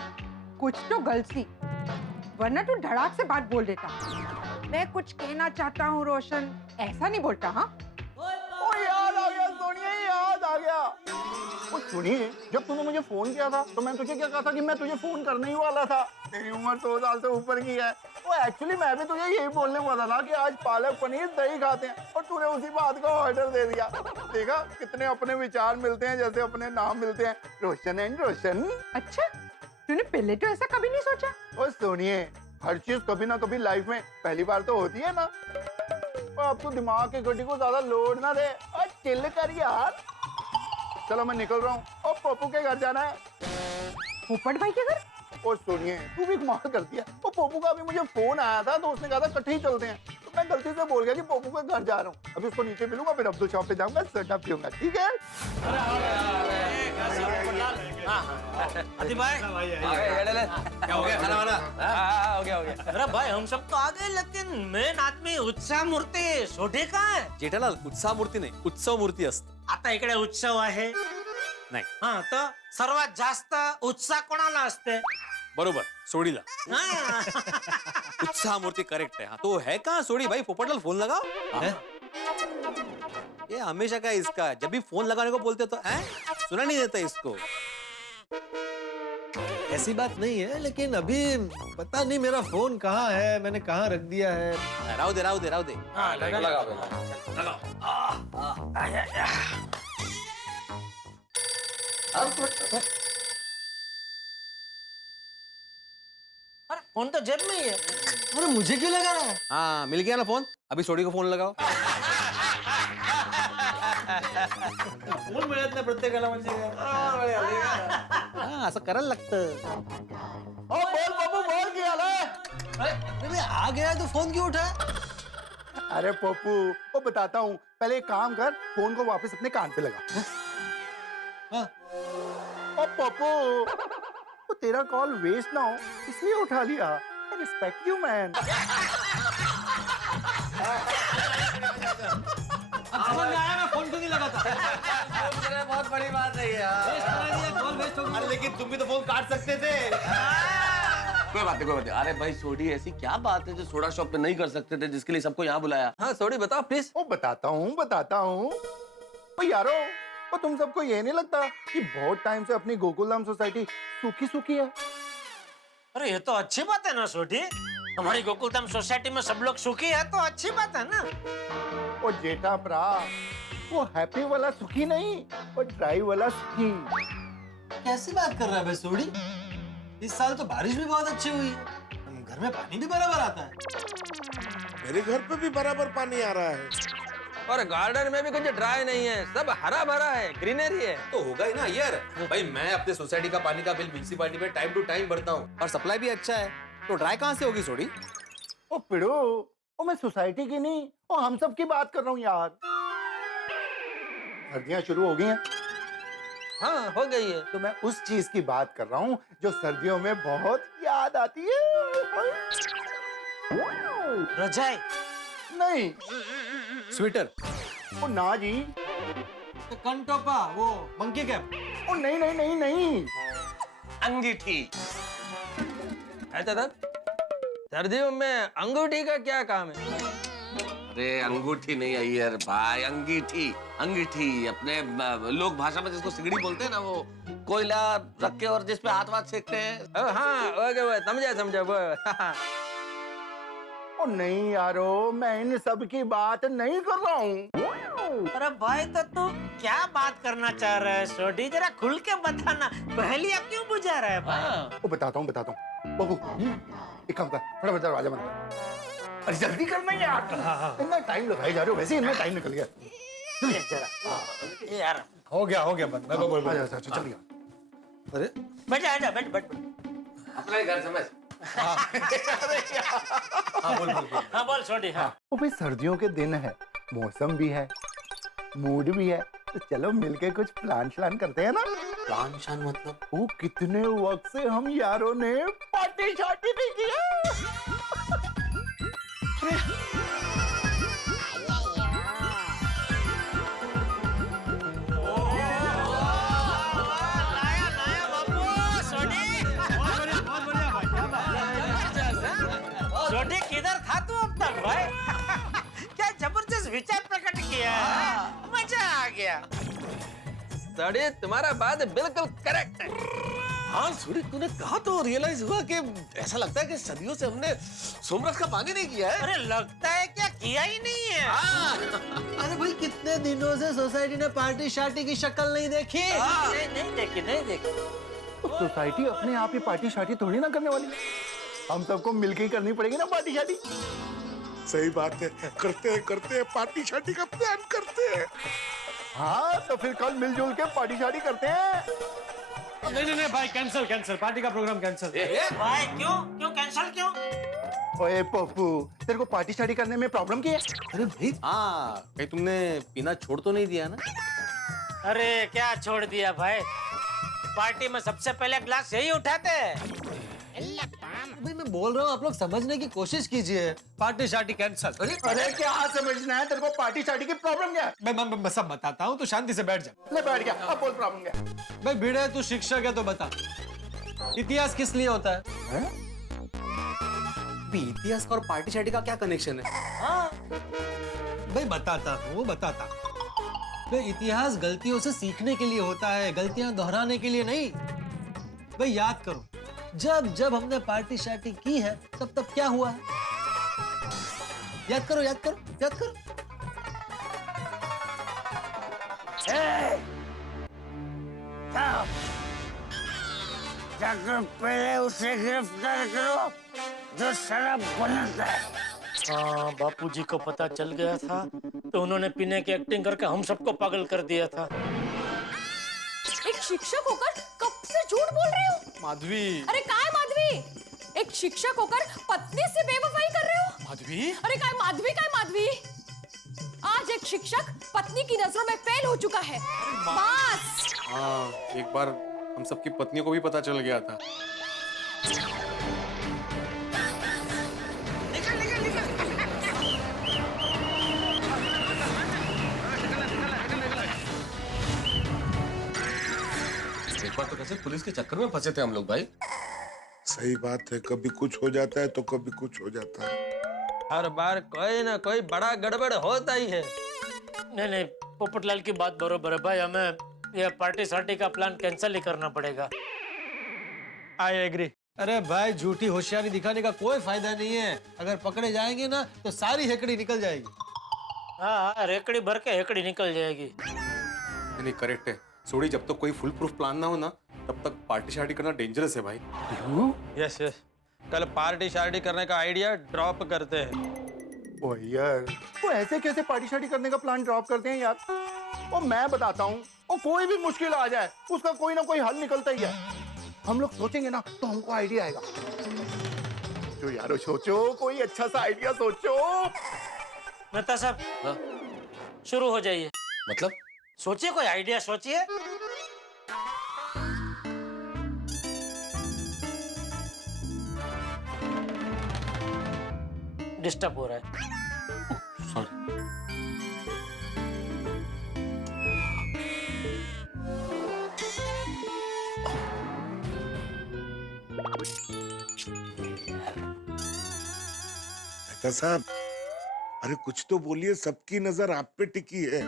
कुछ तो गल सी, वरना तू धड़ाक से बात बोल देता। मैं कुछ कहना चाहता हूँ रोशन, ऐसा नहीं बोलता। हाँ ओ याद आ गया सोनिया, याद आ गया। ओ सुनिए, जब तूने मुझे फोन किया था तो मैं तुझे क्या कहा था कि मैं तुझे फोन करने ही वाला था। तेरी उम्र 100 साल से ऊपर की है। वो एक्चुअली मैं भी तुझे यही बोलने वाला था कि आज पालक पनीर दही खाते हैं, और तूने उसी बात का ऑर्डर दे दिया। देखा कितने अपने विचार मिलते हैं, जैसे अपने नाम मिलते हैं, रोशन एंड रोशन। अच्छा, तूने पहले तो ऐसा कभी नहीं सोचा? ओ सुनिए, हर चीज कभी ना कभी लाइफ में पहली बार तो होती है ना। और अब तू दिमाग की गड्डी को ज्यादा लोड ना दे और चिल कर यार। चलो मैं निकल रहा हूँ, और पप्पू के घर जाना है। पोपट भाई के घर? ओ सुनिए, तू भी कमाल करती है। वो पप्पू का भी मुझे फोन आया था तो उसने कहा था इकट्ठे ही चलते हैं, तो मैं गलती से बोल गया कि पप्पू के घर जा रहा हूँ। अभी उसको नीचे मिलूंगा, फिर अब्दुल शॉप पे जाऊंगा, सोडा पीऊंगा, ठीक है? अति भाई क्या हो गया? खाना वाना? हो गया हो गया। अरे भाई हम सब तो आ गए, लेकिन मेन आदमी उत्साह मूर्ती सोढे का है. जेठालाल, उत्साह मूर्ती नाही, उत्सव मूर्ती असते. आता इकडे उत्सव आहे. नाही. हा, तर सर्वात जास्त उत्साह कोणाला असते? बरोबर, सोडीला. हा. उत्साह मूर्ति करेक्ट है. हाँ, तो है कहाँ सोडी भाई? पोपटलाल फोन लगाओ. ये हमेशा का इसका, जब भी फोन लगाने को बोलते तो सुना नहीं देता इसको. ऐसी बात नहीं है, लेकिन अभी पता नहीं मेरा फोन कहाँ है, मैंने कहाँ रख दिया है. राव दे, राव दे, राव दे. हा, लगाओ. अरे फोन तो जेब में ही है. अरे मुझे क्यों लगा रहा है? हाँ, मिल गया ना फोन. अभी सोडी को फोन लगाओ. फोन मिळत नाही प्रत्येकाला म्हणजे. हाँ, असं करायला लागतं. ओ बोल पप्पू, बोल क्या हाल है? अरे आ गया तो फोन क्यों उठा? अरे पप्पू, वो बताता हूँ, पहले एक काम कर, फोन को वापस अपने कान पे लगा. ओ पप्पू, वो तेरा कॉल वेस्ट ना हो इसलिए उठा लिया. Respect you man. मैं फोन क्यों नहीं लगाता? बहुत बड़ी बात है यार. अरे लेकिन तुम भी तो फोन काट सकते थे. कोई बात नहीं. अरे भाई सोडी, ऐसी क्या बात है जो सोडा शॉप पे नहीं कर सकते थे, जिसके लिए सबको यहाँ बुलाया? हाँ सोडी, बताओ प्लीज. ओ बताता हूँ. ओ यारो, तो तुम सबको ये नहीं लगता कि बहुत टाइम से अपनी गोकुलधाम सोसाइटी सूखी है? अरे ये तो अच्छी बात है ना सोडी. हमारी गोकुलधाम सोसाइटी में सब लोग सुखी है तो अच्छी बात है ना. ओ जेठा प्रा, वो हैप्पी वाला सुखी नहीं, वो ड्राई वाला सुखी. कैसी बात कर रहा है भाई सोडी? इस साल तो बारिश भी बहुत अच्छी हुई है, घर में पानी भी बराबर आता है. मेरे घर पे भी बराबर पानी आ रहा है. और गार्डन में भी कुछ ड्राई नहीं है, सब हरा भरा है, ग्रीनरी है. तो होगा ही ना यार. भाई मैं अपने सोसाइटी का पानी का बिल म्युनिसिपैलिटी में टाइम टू टाइम भरता हूँ, और सप्लाई भी अच्छा है. तो ड्राई कहाँ से होगी सोडी? ओ पिड़ो, ओ मैं सोसाइटी की नहीं, ओ हम सब की बात कर रहा हूँ यार. सर्दियाँ शुरू हो गई हैं, हाँ हो गई है. तो मैं उस चीज की बात कर रहा हूँ जो सर्दियों में बहुत याद आती है. रजाई. नहीं. स्वेटर. ओ ना जी. कंटोपा, वो मंकी कैप. ओ नहीं. अंगीठी. ऐसा था, सर्दियों में अंगूठी का क्या काम है? अरे अंगूठी नहीं है यार भाई, अंगीठी अपने लोग भाषा में जिसको सिगड़ी बोलते हैं ना, वो कोयला रख के और जिसपे हाथ वाथ सेकते हैं. हाँ ओके, समझा वो. ओ नहीं यारो, मैं इन सब की बात नहीं कर रहा हूँ. अरे भाई तो तू क्या बात करना चाह रहा है सोडी? जरा खुल के बताना, पहेलियां क्यों बुझा रहा है भाई? ओ बताता हूँ. बाबू, एक काम कर, फटाफट दरवाजा बंद कर. अरे जल्दी करना यार, इतना टाइम लगाई जा रहे हो, वैसे ही इतना टाइम निकल गया. ये यार हो गया बंद. मैं बोल अच्छा चल गया. अरे बैठ. अपना ही घर समझ. हाँ बोल सोडी. हाँ ओ भाई, सर्दियों के दिन है, मौसम भी है, मूड भी है, तो चलो मिलके कुछ प्लान श्लान करते हैं ना. प्लान शान मतलब? ओ कितने वक्त से हम यारों ने पार्टी शार्टी नहीं किया. सोडी किधर था तू अब तक साड़ी तुम्हारा बात बिल्कुल करेक्ट है। हाँ सूरी, तूने कहा तो रियलाइज हुआ कि ऐसा लगता है कि सदियों से हमने सोमरस का पानी नहीं किया है। अरे लगता है क्या किया ही नहीं है। अरे भाई कितने दिनों से सोसाइटी ने पार्टी शार्टी की शक्ल नहीं देखी। नहीं देखी, नहीं देखी। तो सोसाइटी अपने आप ही पार्टी शार्टी थोड़ी ना करने वाली, हम सबको मिलके ही करनी पड़ेगी ना पार्टी शार्टी। सही बात है, करते हैं पार्टी शार्टी का प्लान करते हैं। हाँ तो फिर कल मिलजुल के पार्टी शार्टी करते हैं। नहीं भाई, कैंसिल पार्टी का प्रोग्राम कैंसिल। भाई क्यों कैंसिल क्यों? ओए पप्पू, तेरे को पार्टी शार्टी करने में प्रॉब्लम क्या है? अरे भाई हाँ, कहीं तुमने पीना छोड़ तो नहीं दिया ना? अरे क्या छोड़ दिया भाई, पार्टी में सबसे पहले ग्लास यही उठाते हैं। भाई मैं बोल रहा हूँ, आप लोग समझने की कोशिश कीजिए। पार्टी शार्टी कैंसिल। अरे क्या समझना है तेरे को, पार्टी शार्टी की प्रॉब्लम क्या है? मैं सब बताता हूँ, तो शांति से बैठ जा। ले बैठ गया, अब बोल प्रॉब्लम क्या है? भाई भिड़े, तू शिक्षक है तो बता, इतिहास किस लिए होता है? इतिहास का और पार्टी शार्टी का क्या कनेक्शन है? हाँ भाई बताता हूँ। भाई इतिहास गलतियों से सीखने के लिए होता है, गलतियां दोहराने के लिए नहीं। भाई याद करो, जब हमने पार्टी शार्टी की है तब क्या हुआ है? याद करो। जाकर पहले उसे गिरफ्तार करो जो शराब बनाता है। हाँ, बापूजी को पता चल गया था तो उन्होंने पीने की एक्टिंग करके हम सबको पागल कर दिया था। एक शिक्षक होकर कब से झूठ बोल रहे हो? माधवी। अरे काय माधवी? एक शिक्षक होकर पत्नी से बेवफाई कर रहे हो? माधवी? अरे काय माधवी? आज एक शिक्षक पत्नी की नजरों में फेल हो चुका है। बस। हाँ, एक बार हम सबकी पत्नियों को भी पता चल गया था। एक बार तो कैसे पुलिस के चक्कर में फंसे थे हम लोग भाई। सही बात है, कभी कुछ हो जाता है तो कभी कुछ हो जाता है। हर बार कोई ना कोई बड़ा गड़बड़ होता ही है। नहीं, पोपटलाल की बात बरोबर है भाई, हमें ये पार्टी शार्टी का प्लान कैंसिल ही करना पड़ेगा। I agree. अरे भाई झूठी होशियारी दिखाने का कोई फायदा नहीं है। अगर पकड़े जाएंगे ना तो सारी हेकड़ी निकल जाएगी। हाँ, रेकड़ी भर के हेकड़ी निकल जाएगी। नहीं, करेक्ट है सोडी, जब तक कोई फुल प्रूफ प्लान ना हो ना तब तक पार्टी शार्टी करना डेंजरस है भाई। यस, कल पार्टी शार्टी करने का आइडिया ड्रॉप करते हैं। ओ यार, वो ऐसे कैसे पार्टी शार्टी करने का प्लान ड्रॉप करते हैं यार? और मैं बताता हूँ, और कोई भी मुश्किल आ जाए उसका कोई ना कोई हल निकलता ही है। हम लोग सोचेंगे ना तो हमको आइडिया आएगा। जो यारो सोचो, कोई अच्छा सा आइडिया सोचो। मेहता साहब, हाँ? शुरू हो जाइए। मतलब सोचिए, कोई आइडिया सोचिए। डिस्टर्ब हो रहा है। सॉरी। मेहता साहब, अरे कुछ तो बोलिए, सबकी नजर आप पे टिकी है।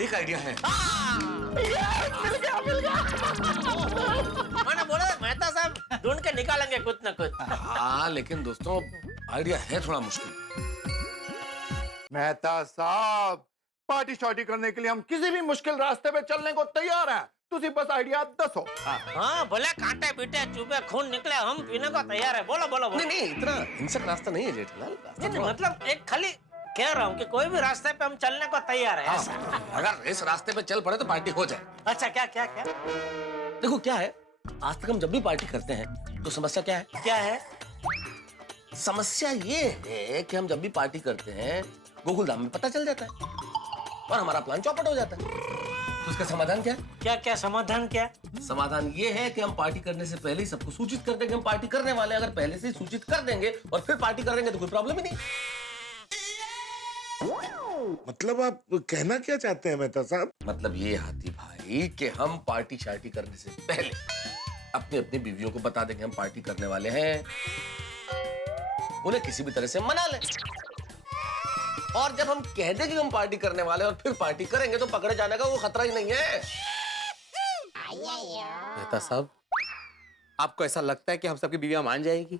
एक आइडिया है। मैंने बोला मेहता साहब ढूंढ के निकालेंगे कुछ ना कुछ। हाँ लेकिन दोस्तों आइडिया है थोड़ा मुश्किल। मेहता साहब, पार्टी शार्टी करने के लिए हम किसी भी मुश्किल रास्ते पे चलने को तैयार हैं। तुसी बस आइडिया दसो। हाँ, भले कांटे बीटे चुभे खून निकले, हम पीने को तैयार है। बोलो। नहीं, इतना हिंसक रास्ता नहीं है जेठालाल। नहीं, मतलब एक खाली कह रहा हूँ कि कोई भी रास्ते पे हम चलने को तैयार है। ऐसा। अगर इस रास्ते पे चल पड़े तो पार्टी हो जाए। अच्छा, क्या? देखो क्या है, आज तक हम जब भी पार्टी करते हैं तो समस्या क्या है? समस्या ये है कि हम जब भी पार्टी करते हैं गोकुलधाम में पता चल जाता है और हमारा प्लान चौपट हो जाता है। तो उसका समाधान क्या है? क्या समाधान क्या? समाधान ये है कि हम पार्टी करने से पहले ही सबको सूचित कर देंगे हम पार्टी करने वाले हैं। अगर पहले से ही सूचित कर देंगे और फिर पार्टी कर देंगे तो कोई प्रॉब्लम ही नहीं। मतलब आप कहना क्या चाहते हैं मेहता साहब? मतलब ये हाथी भाई कि हम पार्टी शार्टी करने से पहले अपनी अपनी बीवियों को बता देंगे हम पार्टी करने वाले हैं उन्हें किसी भी तरह से मना ले। और जब हम कह दें कि हम पार्टी करने वाले और फिर पार्टी करेंगे तो पकड़े जाने का वो खतरा ही नहीं है। मेहता साहब, आपको ऐसा लगता है कि हम सबकी बीवियां मान जाएगी?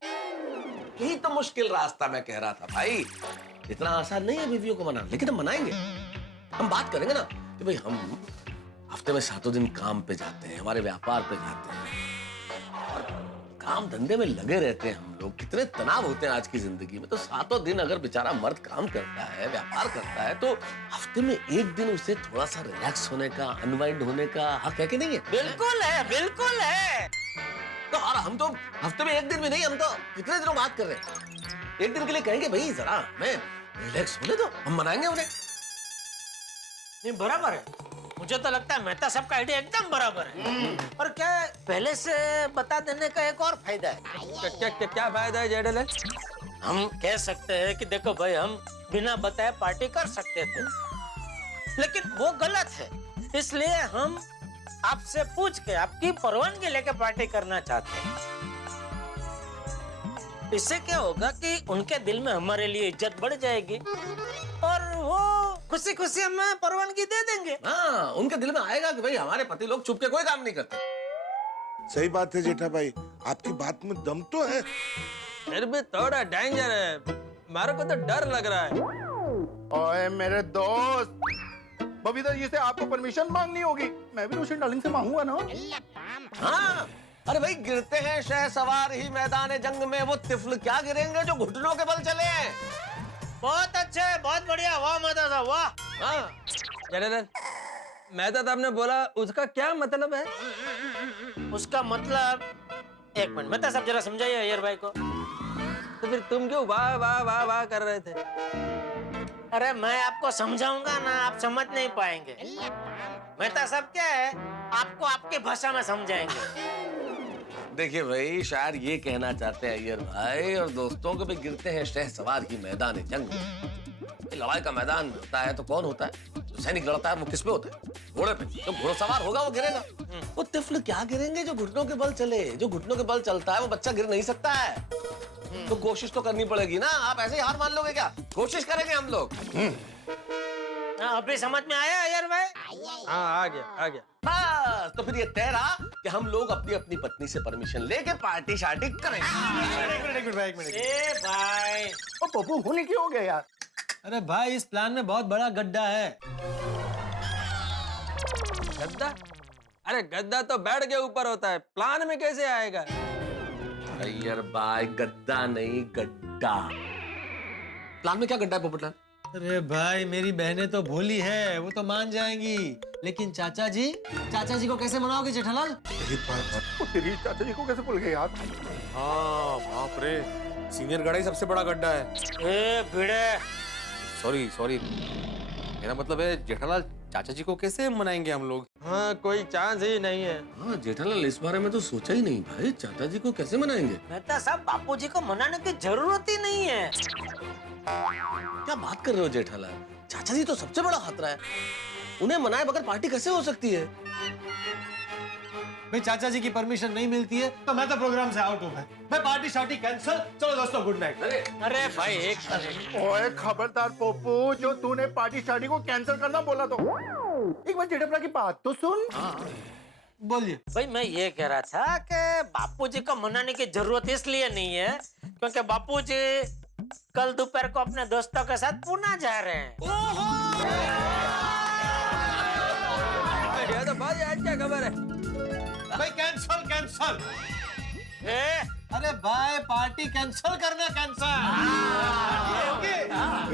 यही तो मुश्किल रास्ता मैं कह रहा था भाई। इतना आसान नहीं है बीवियों को मनाना, लेकिन हम मनाएंगे। हम बात करेंगे ना कि भाई हम हफ्ते में 7 दिन काम पे जाते हैं, हमारे व्यापार पे जाते हैं और काम धंधे में लगे रहते हैं हम लोग। कितने तनाव होते हैं आज की जिंदगी में। तो 7 दिन अगर बेचारा मर्द काम करता है, व्यापार करता है, तो हफ्ते में 1 दिन उसे थोड़ा सा रिलैक्स होने का, अनवाइंड होने का हक है कि नहीं है? बिल्कुल है, बिल्कुल है। तो और हम तो हफ्ते में 1 दिन भी नहीं, हम तो कितने दिनों बात कर रहे हैं। 1 दिन के लिए कहेंगे भाई जरा हमें रिलैक्स होने दो, हम मनाएंगे उन्हें। नहीं, बराबर है। मुझे तो लगता है मेहता साहब का आइडिया एकदम बराबर है। और क्या पहले से बता देने का एक और फायदा है। क्या फायदा है जेठा? हम कह सकते हैं कि देखो भाई, हम बिना बताए पार्टी कर सकते थे, लेकिन वो गलत है। इसलिए हम आपसे पूछ के आपकी परवानगी लेके पार्टी करना चाहते हैं। इससे क्या होगा कि उनके दिल में हमारे लिए इज्जत बढ़ जाएगी और वो खुशी खुशी हमें परवानगी दे देंगे। हाँ, उनके दिल में आएगा कि भाई हमारे पति लोग छुप के कोई काम नहीं करते। सही बात है जेठा भाई, आपकी बात में दम तो है। फिर भी थोड़ा डेंजर है, मेरे को तो डर लग रहा है। ओए मेरे दोस्त, बबीता जी से आपको परमिशन मांगनी होगी। मैं भी रोशन डार्लिंग से मांगूंगा ना। हाँ, अरे भाई गिरते हैं शहसवार ही मैदान जंग में, वो तिफल क्या गिरेंगे जो घुटनों के बल चले हैं। बहुत अच्छे, बहुत बढ़िया, वाह मेहता साहब वाह। हाँ, मेहता साहब ने बोला, उसका क्या मतलब है? उसका मतलब, एक मिनट मेहता साहब जरा समझाइए अय्यर भाई को। तो फिर तुम क्यों वाह वाह वाह वाह कर रहे थे? अरे मैं आपको समझाऊंगा ना, आप समझ नहीं पाएंगे। मेहता साहब क्या है, आपको आपकी भाषा में समझाएंगे। देखिए भाई, शायद ये कहना चाहते हैं अय्यर भाई और दोस्तों को भी गिरते हैं शहसवार ही मैदान जंग में। लड़ाई का मैदान होता है तो कौन होता है? जो सैनिक लड़ता है वो किस पे होता है? घोड़े पे। जो घोड़सवार होगा वो गिरेगा। वो तिफल क्या गिरेंगे जो घुटनों के बल चले। जो घुटनों के बल चलता है वो बच्चा गिर नहीं सकता है। तो कोशिश तो करनी पड़ेगी ना। आप ऐसे ही हार मान लोगे क्या? कोशिश करेंगे हम लोग। अभी समझ में आया अय्यर भाई? हाँ, आ गया आ गया। बस, तो फिर ये तय रहा कि हम लोग अपनी अपनी पत्नी से परमिशन लेके पार्टी शार्टी करेंगे। एक मिनट। ए भाई, ओ पप्पू, होने क्यों हो गया यार? अरे भाई, इस प्लान में बहुत बड़ा गड्ढा है। गड्ढा? अरे गद्दा तो बेड के ऊपर होता है, प्लान में कैसे आएगा? अय्यर भाई, गद्दा नहीं गड्ढा। प्लान में क्या गड्ढा है पोपटलाल? अरे भाई, मेरी बहनें तो भोली है, वो तो मान जाएंगी, लेकिन चाचा जी को कैसे मनाओगे जेठालाल? ओ तेरी चाचा जी को कैसे भूल गए यार? हाँ बाप रे, सीनियर गढ़ा ही सबसे बड़ा गड्ढा है। ए भिड़े, सॉरी, मेरा मतलब है जेठालाल, चाचा जी को कैसे मनाएंगे हम लोग? हाँ, कोई चांस ही नहीं है। हाँ जेठालाल, इस बारे में तो सोचा ही नहीं भाई। चाचा जी को कैसे मनाएंगे? मेहता साहब, बापू जी को मनाने की जरूरत ही नहीं है। क्या बात कर रहे हो जेठालाल? चाचा जी तो सबसे बड़ा खतरा है। उन्हें मनाए बगैर पार्टी कैसे हो सकती है? भाई, चाचा जी की परमिशन नहीं मिलती है तो मैं तो प्रोग्राम से आउट हूँ। मैं पार्टी शार्टी कैंसिल। चलो दोस्तों, गुड नाइट। अरे भाई, एक मिनट। ओए खबरदार पप्पू, जो तूने पार्टी शार्टी को कैंसिल करना बोला तो एक बार जेठा की बात तो सुन। बोलिए। भाई, मैं ये कह रहा था कि बापू जी को मनाने की जरूरत इसलिए नहीं है क्योंकि बापू जी कल दोपहर को अपने दोस्तों के साथ पुणे जा रहे हैं। ये तो भाई, आज क्या खबर है? भाई कैंसल। अरे भाई, पार्टी कैंसिल करना, कैंसिल।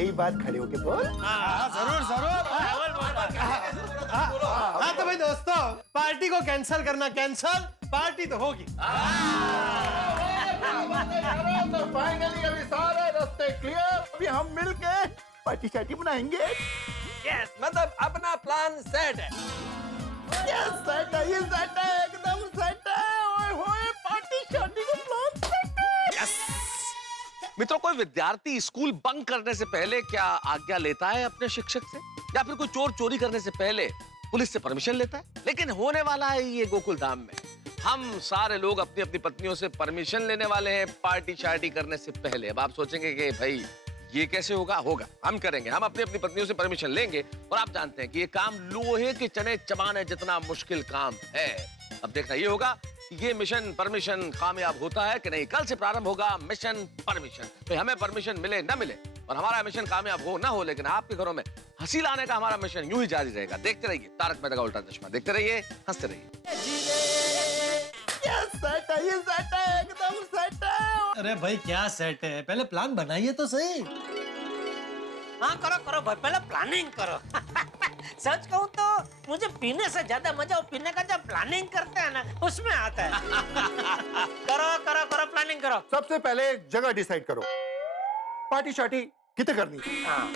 यही बात खड़े होके बोल। जरूर। हाँ तो भाई दोस्तों, पार्टी को कैंसिल करना, कैंसिल। पार्टी तो होगी। तो फाइनली अभी सारे रास्ते क्लियर। अभी हम मिलके पार्टी शार्टी बनाएंगे। यस, मतलब अपना प्लान सेट है। सेट है, एकदम सेट है। ओए होए, पार्टी शार्टी का प्लान सेट है। मित्रों, कोई विद्यार्थी स्कूल बंक करने से पहले क्या आज्ञा लेता है अपने शिक्षक से? या फिर कोई चोर चोरी करने से पहले पुलिस से परमिशन लेता है? लेकिन होने वाला है ये गोकुल धाम में हम सारे लोग अपनी अपनी पत्नियों से परमिशन लेने वाले हैं पार्टी शार्टी करने से पहले। अब आप सोचेंगे कि भाई ये कैसे होगा? होगा, हम करेंगे। हम अपनी अपनी पत्नियों से परमिशन लेंगे और आप जानते हैं कि ये काम लोहे के चने चबाने जितना मुश्किल काम है। अब देखना ये होगा कि ये मिशन परमिशन कामयाब होता है कि नहीं। कल से प्रारंभ होगा मिशन परमिशन। तो हमें परमिशन मिले ना मिले और हमारा मिशन कामयाब हो ना हो, लेकिन आपके घरों में हंसी लाने का हमारा मिशन यूं ही जारी रहेगा। देखते रहिए तारक मेहता का उल्टा चश्मा, देखते रहिए, हंसते रहिए। एकदम सेट है। अरे भाई क्या सेट है, पहले प्लान बनाइए तो सही। हाँ करो करो भाई, पहले प्लानिंग करो। सच कहूँ तो मुझे पीने से ज्यादा मजा वो पीने का जब प्लानिंग करते हैं ना उसमें आता है। करो करो करो प्लानिंग करो। सबसे पहले एक जगह डिसाइड करो, पार्टी शार्टी कितने करनी है? हाँ।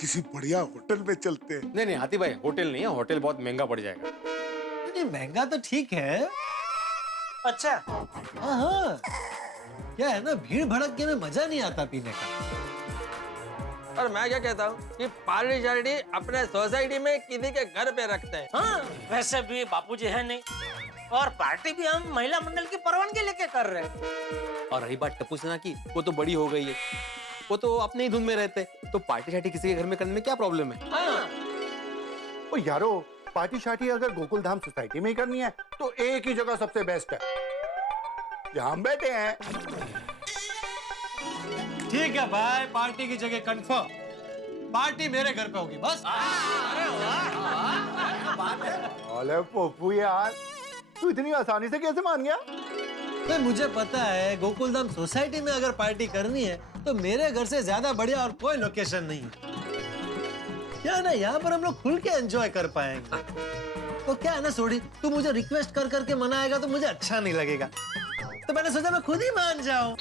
किसी बढ़िया होटल में चलते हैं। नहीं नहीं हाथी भाई, होटल नहीं है, होटल बहुत महंगा पड़ जाएगा। नहीं महंगा तो ठीक है। अच्छा हाँ हाँ, क्या है ना, भीड़ भड़क में मजा नहीं आता पीने का। और मैं क्या कहता हूँ कि पार्टी शार्टी अपने सोसाइटी में किसी के घर पे रखते हैं। हाँ वैसे भी बापूजी है नहीं, और पार्टी भी हम महिला मंडल की परवानगी लेके कर रहे हैं। और रही बात टप्पू सेना की, वो तो बड़ी हो गई है, वो तो अपने ही धुन में रहते, तो पार्टी शार्टी किसी के घर में करने में क्या प्रॉब्लम है? हाँ। ओ यारो, पार्टी शार्टी अगर गोकुल धाम सोसाइटी में ही करनी है तो एक ही जगह सबसे बेस्ट है, जहां हम बैठे हैं। ठीक है भाई, पार्टी की जगह कंफर्म, पार्टी मेरे घर पे होगी बस। अरे पप्पू यार, तू इतनी आसानी से कैसे मान गया? तो मुझे पता है गोकुलधाम सोसाइटी में अगर पार्टी करनी है तो मेरे घर से ज्यादा बढ़िया और कोई लोकेशन नहीं है। क्या ना, यहाँ पर हम लोग खुल के एंजॉय कर पाएंगे। तो क्या है ना सोडी, तू मुझे रिक्वेस्ट कर करके मनाएगा तो मुझे अच्छा नहीं लगेगा, तो मैंने सोचा मैं खुद ही मान जाऊं।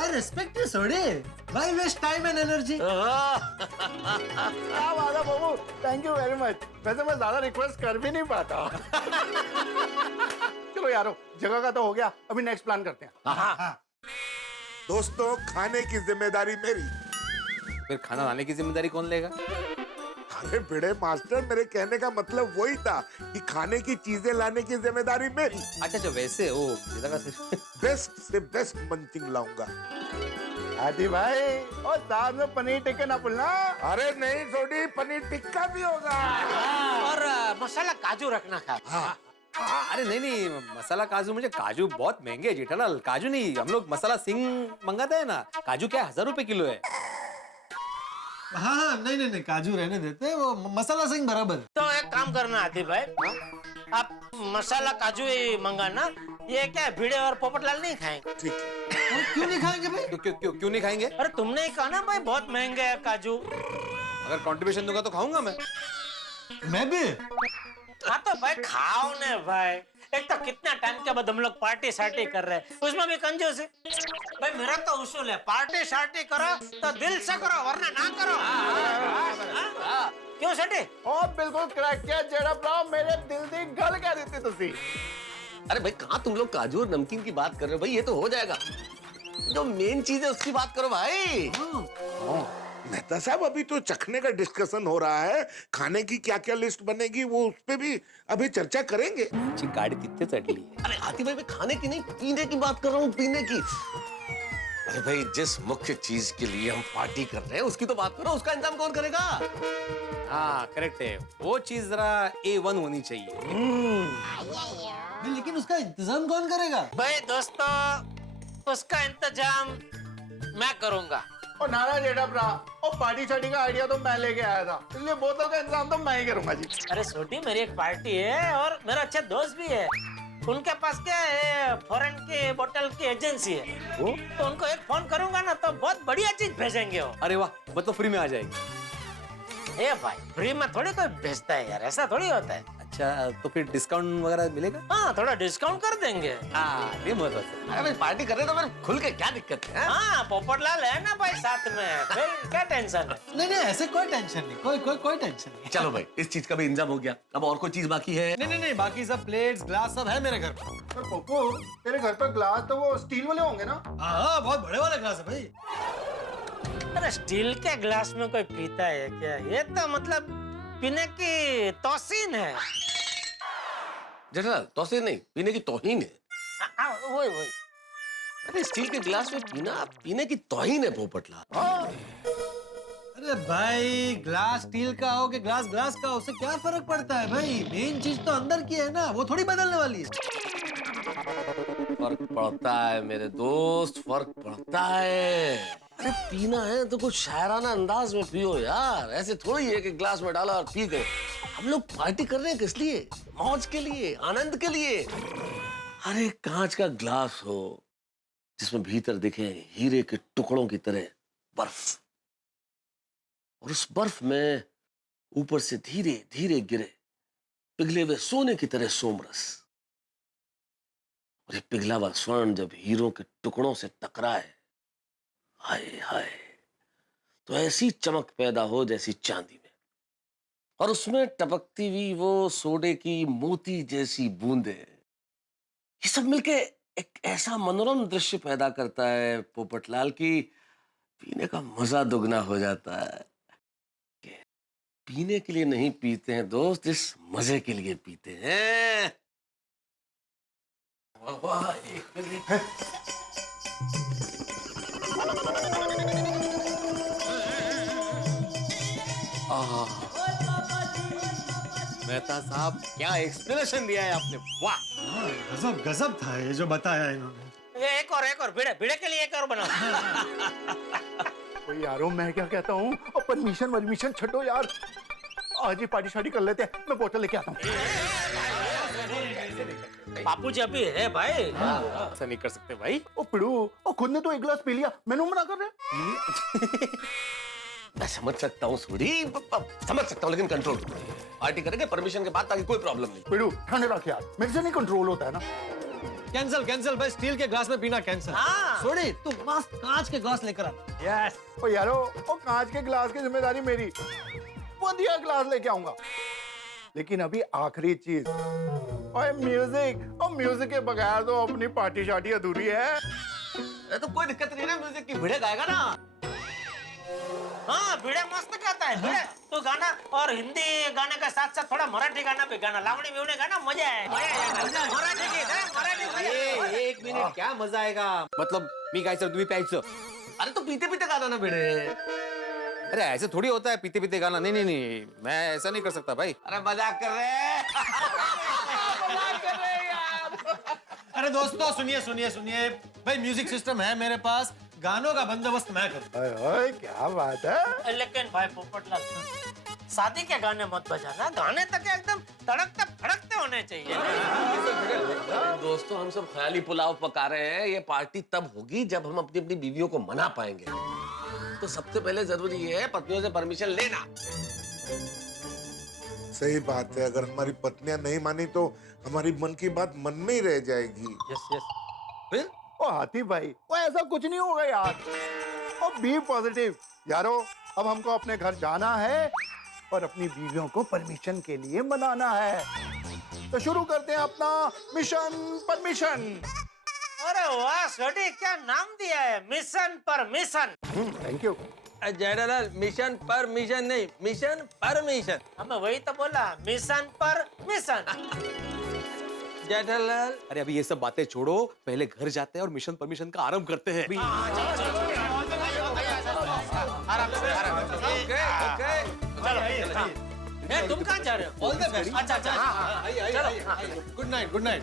I respect you Sodhi, why waste time and energy. क्या बात है बाबू, थैंक यू वेरी मच। वैसे मैं ज्यादा रिक्वेस्ट कर भी नहीं पाता। चलो यारो, जगह का तो हो गया, अभी नेक्स्ट प्लान करते हैं। दोस्तों, खाने की जिम्मेदारी मेरी। फिर खाना लाने की जिम्मेदारी कौन लेगा? अरे भिड़े मास्टर, मेरे कहने का मतलब वही था कि खाने की चीजें लाने की जिम्मेदारी मेरी। अच्छा अच्छा, वैसे ओ बेस्ट से बेस्ट मंचिंग लाऊंगा। हाथी भाई, और साथ में पनीर टिक्का ना भूलना। अरे नहीं सोडी, पनीर टिक्का भी होगा। और मसाला काजू रखना खा। अरे नहीं नहीं, मसाला काजू, मुझे काजू बहुत महंगे है जेठालाल। काजू नहीं, हम लोग मसाला सिंह मंगाते हैं ना, काजू क्या 1000 रुपए किलो है। हाँ हाँ, नहीं नहीं नहीं, काजू रहने देते हैं, वो मसाला सिंह बराबर। तो एक काम करना हाथी भाई, आप मसाला काजू ही मंगाना। ये क्या भिड़े और पोपटलाल नहीं खाएंगे? ठीक है। क्यों नहीं खाएंगे भाई? क्यों नहीं खाएंगे? अरे तुमने ही कहा ना भाई बहुत महंगे है काजू। अगर कंट्रीब्यूशन दूंगा तो खाऊंगा मैं भी। हाँ तो भाई खाओ ने भाई, एक तो कितना टाइम के बाद हम लोग पार्टी शार्टी कर रहे हैं, उसमें भी कंजूस है। भाई मेरा तो उसूल है, पार्टी शार्टी करो तो दिल से करो, वरना ना करो। क्यों सेठी? ओ बिल्कुल क्रैक किया जेड़ा ब्रो, मेरे दिल दी गल कह देती तुसी। अरे भाई कहाँ तुम लोग काजू और नमकीन की बात कर रहे हो? भाई ये तो हो जाएगा, जो मेन चीज है उसकी बात करो भाई। मेहता साहब, अभी तो चखने का डिस्कशन हो रहा है, खाने की क्या क्या लिस्ट बनेगी वो उस पे भी अभी चर्चा करेंगे। गाड़ी कितने चढ़ ली है? अरे हाथी भाई, मैं खाने की नहीं पीने की बात कर रहा हूँ, पीने की। अरे भाई, जिस मुख्य चीज के लिए हम पार्टी कर रहे हैं उसकी तो बात करो, उसका इंतजाम कौन करेगा? हाँ करेक्ट है, वो चीज जरा A1 होनी चाहिए। लेकिन उसका इंतजाम कौन करेगा? भाई दोस्तों, उसका इंतजाम मैं करूंगा। और नारा जेड़ा ब्रा, और पार्टी शार्टी का आइडिया तो मैं लेके आया था, इसलिए बोतल का इंतजाम तो मैं ही करूंगा जी। अरे छोटी, मेरी एक पार्टी है और मेरा अच्छा दोस्त भी है, उनके पास क्या है, फॉरेन की बोतल की एजेंसी है। तो उनको एक फोन करूंगा ना तो बहुत बढ़िया चीज भेजेंगे वो। अरे वाह, मतलब फ्री में आ जाएगी। ए भाई, फ्री में थोड़ी कोई भेजता है यार, ऐसा थोड़ी होता है। अच्छा, तो फिर डिस्काउंट वगैरह मिलेगा? हाँ, थोड़ा डिस्काउंट कर देंगे। हाँ, ये महत्व। अरे भाई पार्टी कर रहे तो फिर खुल के क्या दिक्कत है? हाँ, पोपटलाल है ना भाई साथ में, फिर क्या टेंशन है? नहीं नहीं, ऐसे कोई टेंशन नहीं, कोई टेंशन नहीं। चलो भाई, इस चीज का भी इंतजाम हो गया, अब और कोई चीज बाकी है? नहीं, बाकी सब प्लेट्स ग्लास सब है मेरे घर पे। पर पप्पू, तेरे घर पर ग्लास तो वो स्टील वाले होंगे ना? हाँ, बहुत बड़े वाले ग्लास है भाई। अरे स्टील के ग्लास में कोई पीता है क्या? ये तो मतलब पीने की तौसीन है। जेठालाल, तौसीन नहीं, पीने की तौहीन है। वही वही। अरे स्टील के गिलास में पीना पीने की तौहीन है पोपटलाल। अरे भाई ग्लास स्टील का हो कि ग्लास ग्लास का हो, उससे क्या फर्क पड़ता है भाई? मेन चीज तो अंदर की है ना, वो थोड़ी बदलने वाली है। फर्क पड़ता है मेरे दोस्त, फर्क पड़ता है। अरे पीना है तो कुछ शायराना अंदाज में पियो यार, ऐसे थोड़ी है कि ग्लास में डाला और पी गए। हम लोग पार्टी कर रहे हैं किस लिए? मौज के लिए, आनंद के लिए। अरे कांच का ग्लास हो जिसमें भीतर दिखे हीरे के टुकड़ों की तरह बर्फ, और उस बर्फ में ऊपर से धीरे धीरे गिरे पिघले हुए सोने की तरह सोमरस, और ये पिघला हुआ स्वर्ण जब हीरों के टुकड़ों से टकराए, हाय हाय, तो ऐसी चमक पैदा हो जैसी चांदी में, और उसमें टपकती हुई वो सोडे की मोती जैसी बूंदे। ये सब मिलके एक ऐसा मनोरम दृश्य पैदा करता है पोपटलाल की पीने का मजा दुगना हो जाता है। पीने के लिए नहीं पीते हैं दोस्त, इस मजे के लिए पीते हैं। वाह वाह, एक मिनट। मेहता साहब क्या एक्सप्लेनेशन दिया है आपने, वाह। गजब गजब था ये जो बताया इन्होंने। ये एक और भिड़े भिड़े के लिए एक और बना। ओ यारो मैं क्या कहता हूँ, और परमिशन छठो यार, आज ही पार्टी शादी कर लेते हैं। मैं बोतल लेके आता हूँ। बापू जी अभी है भाई। ऐसा नहीं कर सकते भाई। ओ पिड़ू, ओ खुद ने तो एक गिलास पी लिया, मैंने मना कर रहे। मैं समझ सकता हूँ सूरी, समझ सकता हूँ, लेकिन कंट्रोल पार्टी करेंगे परमिशन के बाद, ताकि कोई प्रॉब्लम नहीं। पिड़ू ठंडे रख यार, मेरे से नहीं कंट्रोल होता है ना। कैंसिल कैंसिल भाई, स्टील के ग्लास में पीना कैंसिल। सोडी तू मस्त कांच के ग्लास लेकर आ। यस। ओ यारो, ओ कांच के गिलास की जिम्मेदारी मेरी, वो दिया गिलास लेके आऊंगा। लेकिन अभी आखिरी चीज, और म्यूजिक, और म्यूजिक के बगैर तो अपनी पार्टी शादी अधूरी है। तो कोई दिक्कत नहीं ना, म्यूजिक की भिड़े गाएगा ना। हाँ भिड़े मस्त गाता है भिड़े। तो गाना, और हिंदी गाने के साथ साथ थोड़ा मराठी गाना भी गाना, लावणी बिवणी गाना, मजा है। मराठी गीत है, मराठी। एक मिनिट, क्या मजा आएगा? मतलब मी गायचं तुम्ही प्यायचं? अरे तो पीते पीते गाना ना भिड़े। अरे ऐसे थोड़ी होता है पीते पीते गाना। नहीं नहीं नहीं, मैं ऐसा नहीं कर सकता भाई। अरे मजाक कर रहे हैं। मजाक कर रहे हैं यार। अरे दोस्तों सुनिए सुनिए सुनिए भाई, म्यूजिक सिस्टम है मेरे पास, गानों का बंदोबस्त मैं करूँ। ओए क्या बात है। लेकिन भाई पोपटलाल, शादी के गाने मत बजाना, गाने तक एकदम तड़कते फड़कते होने चाहिए। दोस्तों हम सब ख्याली पुलाव पका रहे हैं, ये पार्टी तब होगी जब हम अपनी अपनी बीवियों को मना पाएंगे। तो सबसे पहले जरूरी है पत्नियों से परमिशन लेना। सही बात है, अगर हमारी पत्नियां नहीं मानी तो हमारी मन की बात मन में ही रह जाएगी। Yes yes. फिर ओ हाथी भाई, वो ऐसा कुछ नहीं होगा यार। ओ बी पॉजिटिव यारो। अब हमको अपने घर जाना है और अपनी बीवियों को परमिशन के लिए मनाना है। तो शुरू करते हैं अपना मिशन परमिशन। अरे वाह सोडी, क्या नाम दिया है, mission permission. Thank you. Jethalal mission पर मिशन नहीं, मिशन परमिशन। हमें वही तो बोला, मिशन परमिशन। जेठालाल अरे अभी ये सब बातें छोड़ो, पहले घर जाते हैं और मिशन परमिशन का आरंभ करते हैं। चलो तुम कहाँ जा रहे हो? All the best. अच्छा अच्छा, गुड नाइट गुड नाइट।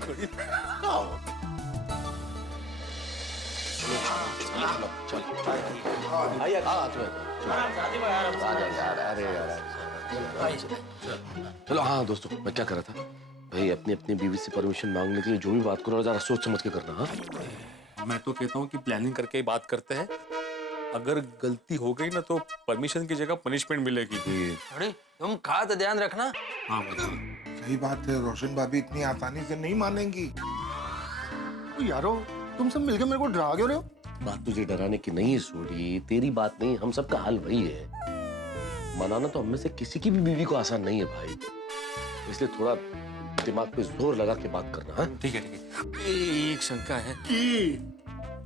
चलो हाँ दोस्तों, मैं क्या कर रहा था भाई, अपनी अपनी बीवी से परमिशन मांगने के लिए जो भी बात करो जरा सोच समझ के करना। हाँ मैं तो कहता हूँ कि प्लानिंग करके ही बात करते हैं। अगर गलती हो गई ना तो परमिशन की जगह पनिशमेंट मिलेगी। अरे तुम खास ध्यान रखना। हाँ सही बात है, रोशन भाभी इतनी आसानी से नहीं मानेंगी। यारो तुम सब मिलकर मेरे को डरा क्यों रहे हो? बात तुझे डराने की नहीं है सूरी, तेरी बात नहीं, हम सबका हाल वही है। मनाना तो हम में से किसी की भी बीवी को आसान नहीं है भाई, इसलिए थोड़ा दिमाग पे जोर लगा के बात करना। हाँ ठीक है ठीक है। एक शंका है कि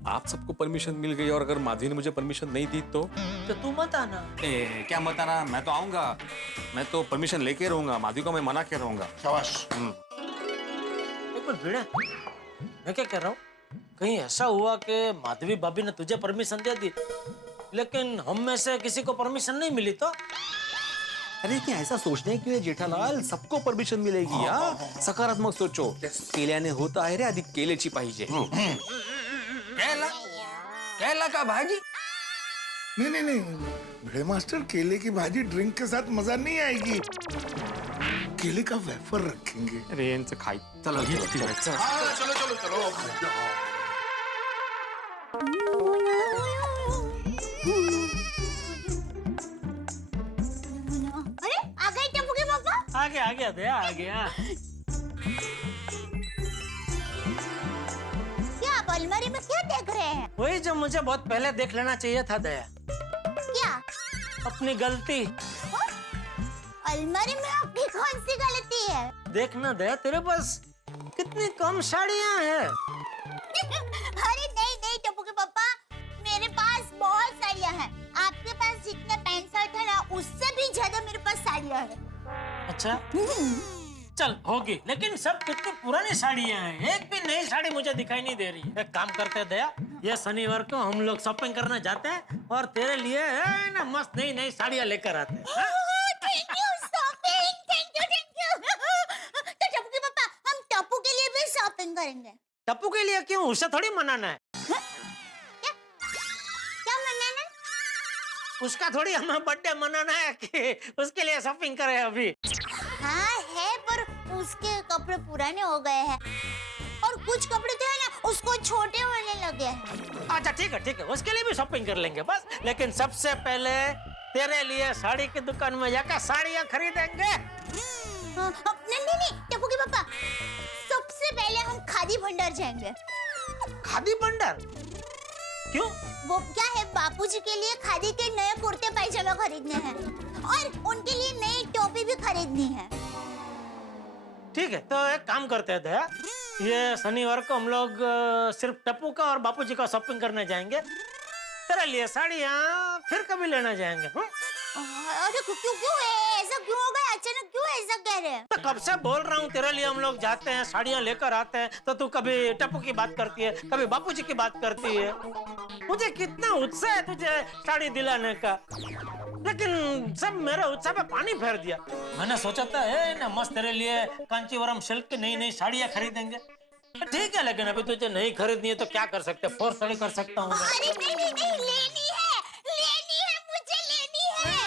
आप सबको परमिशन मिल गई और अगर माधवी ने मुझे परमिशन नहीं दी तो तू मत आना। क्या मत आना, मैं तो आऊंगा, मैं तो परमिशन लेके रहूंगा, माधवी को मैं मना के रहूंगा। शाबाश। एक मिनट भिड़े, मैं क्या कह रहा हूँ, कहीं ऐसा हुआ कि माधवी भाभी ने तुझे परमिशन दे दी लेकिन हम में से किसी को परमिशन नहीं मिली तो? अरे क्या ऐसा सोचने क्यों है जेठालाल, सबको परमिशन मिलेगी यार। सकारात्मक सोचो, केल्याने होता है रे आधी केल्याची पाहिजे। केला केला का भाजी? नहीं नहीं नहीं, बड़े मास्टर केले की भाजी ड्रिंक के साथ मजा नहीं आएगी। केले का वेफर रखेंगे। अरे इनसे खाई चलो चलो चलो चलो। अरे आ गए टप्पू के पापा। आ गया दया आ गया। क्या आप अलमारी में क्या देख रहे हैं? वही जो मुझे बहुत पहले देख लेना चाहिए था दया, क्या? अपनी गलती। अलमारी में आपकी कौन सी गलती है? देखना दया, तेरे पास कितनी कम साड़ियाँ हैं। अरे नहीं नहीं टप्पू के पापा, मेरे पास बहुत साड़ियाँ हैं। आपके पास जितने पैंट शर्ट है ना, उससे भी ज्यादा मेरे पास साड़ियाँ हैं। अच्छा चल होगी, लेकिन सब कितनी पुरानी साड़ियाँ हैं, एक भी नई साड़ी मुझे दिखाई नहीं दे रही। एक काम करते हैं दया, ये शनिवार को हम लोग शॉपिंग करने जाते हैं और तेरे लिए है ना मस्त नई नई साड़ियाँ लेकर आते हैं। Thank you shopping, thank you. तो टप्पू के पापा, हम टप्पू के लिए भी शॉपिंग करेंगे। टप्पू के लिए क्यों, उसे थोड़ी मनाना है। क्या मनाना? उसका थोड़ी हमें बर्थडे मनाना है कि उसके लिए शॉपिंग करें अभी। हाँ है, पर उसके कपड़े पुराने हो गए हैं और कुछ कपड़े तो है ना उसको छोटे होने लगे हैं। अच्छा ठीक है, उसके लिए भी शॉपिंग कर लेंगे बस। लेकिन सबसे पहले तेरे लिए साड़ी की दुकान में जाकर साड़ियाँ खरीदेंगे। नहीं टप्पू के पापा, सबसे पहले हम खादी भंडार जाएंगे। खादी भंडार क्यों? वो क्या है, बापूजी के लिए खादी के नए कुर्ते पैजामा खरीदने हैं और उनके लिए नई टोपी भी खरीदनी है। ठीक है, तो एक काम करते हैं दया, ये शनिवार को हम लोग सिर्फ टप्पू का और बापूजी का शॉपिंग करने जाएंगे। तेरे लिए साड़ियाँ फिर कभी लेना जाएंगे। अरे क्यों है ऐसा, क्यों हो गया अचानक, क्यों ऐसा कह रहे हैं? तो कब से बोल रहा हूँ, तेरे लिए हम लोग जाते हैं, साड़ियाँ लेकर आते हैं, तो तू कभी टप्पू की बात करती है, कभी बापूजी की बात करती है। मुझे कितना उत्साह है तुझे साड़ी दिलाने का, लेकिन सब मेरे उत्साह पे पानी फेर दिया। मैंने सोचा था ना मस्त तेरे लिए कांचीवरम सिल्क की नई नई साड़ियाँ खरीदेंगे। ठीक है, लेकिन अभी तुझे नहीं खरीदनी है तो क्या कर सकते, फोर्स थोड़ी कर सकता हूँ। अरे नहीं लेनी है मुझे, लेनी है।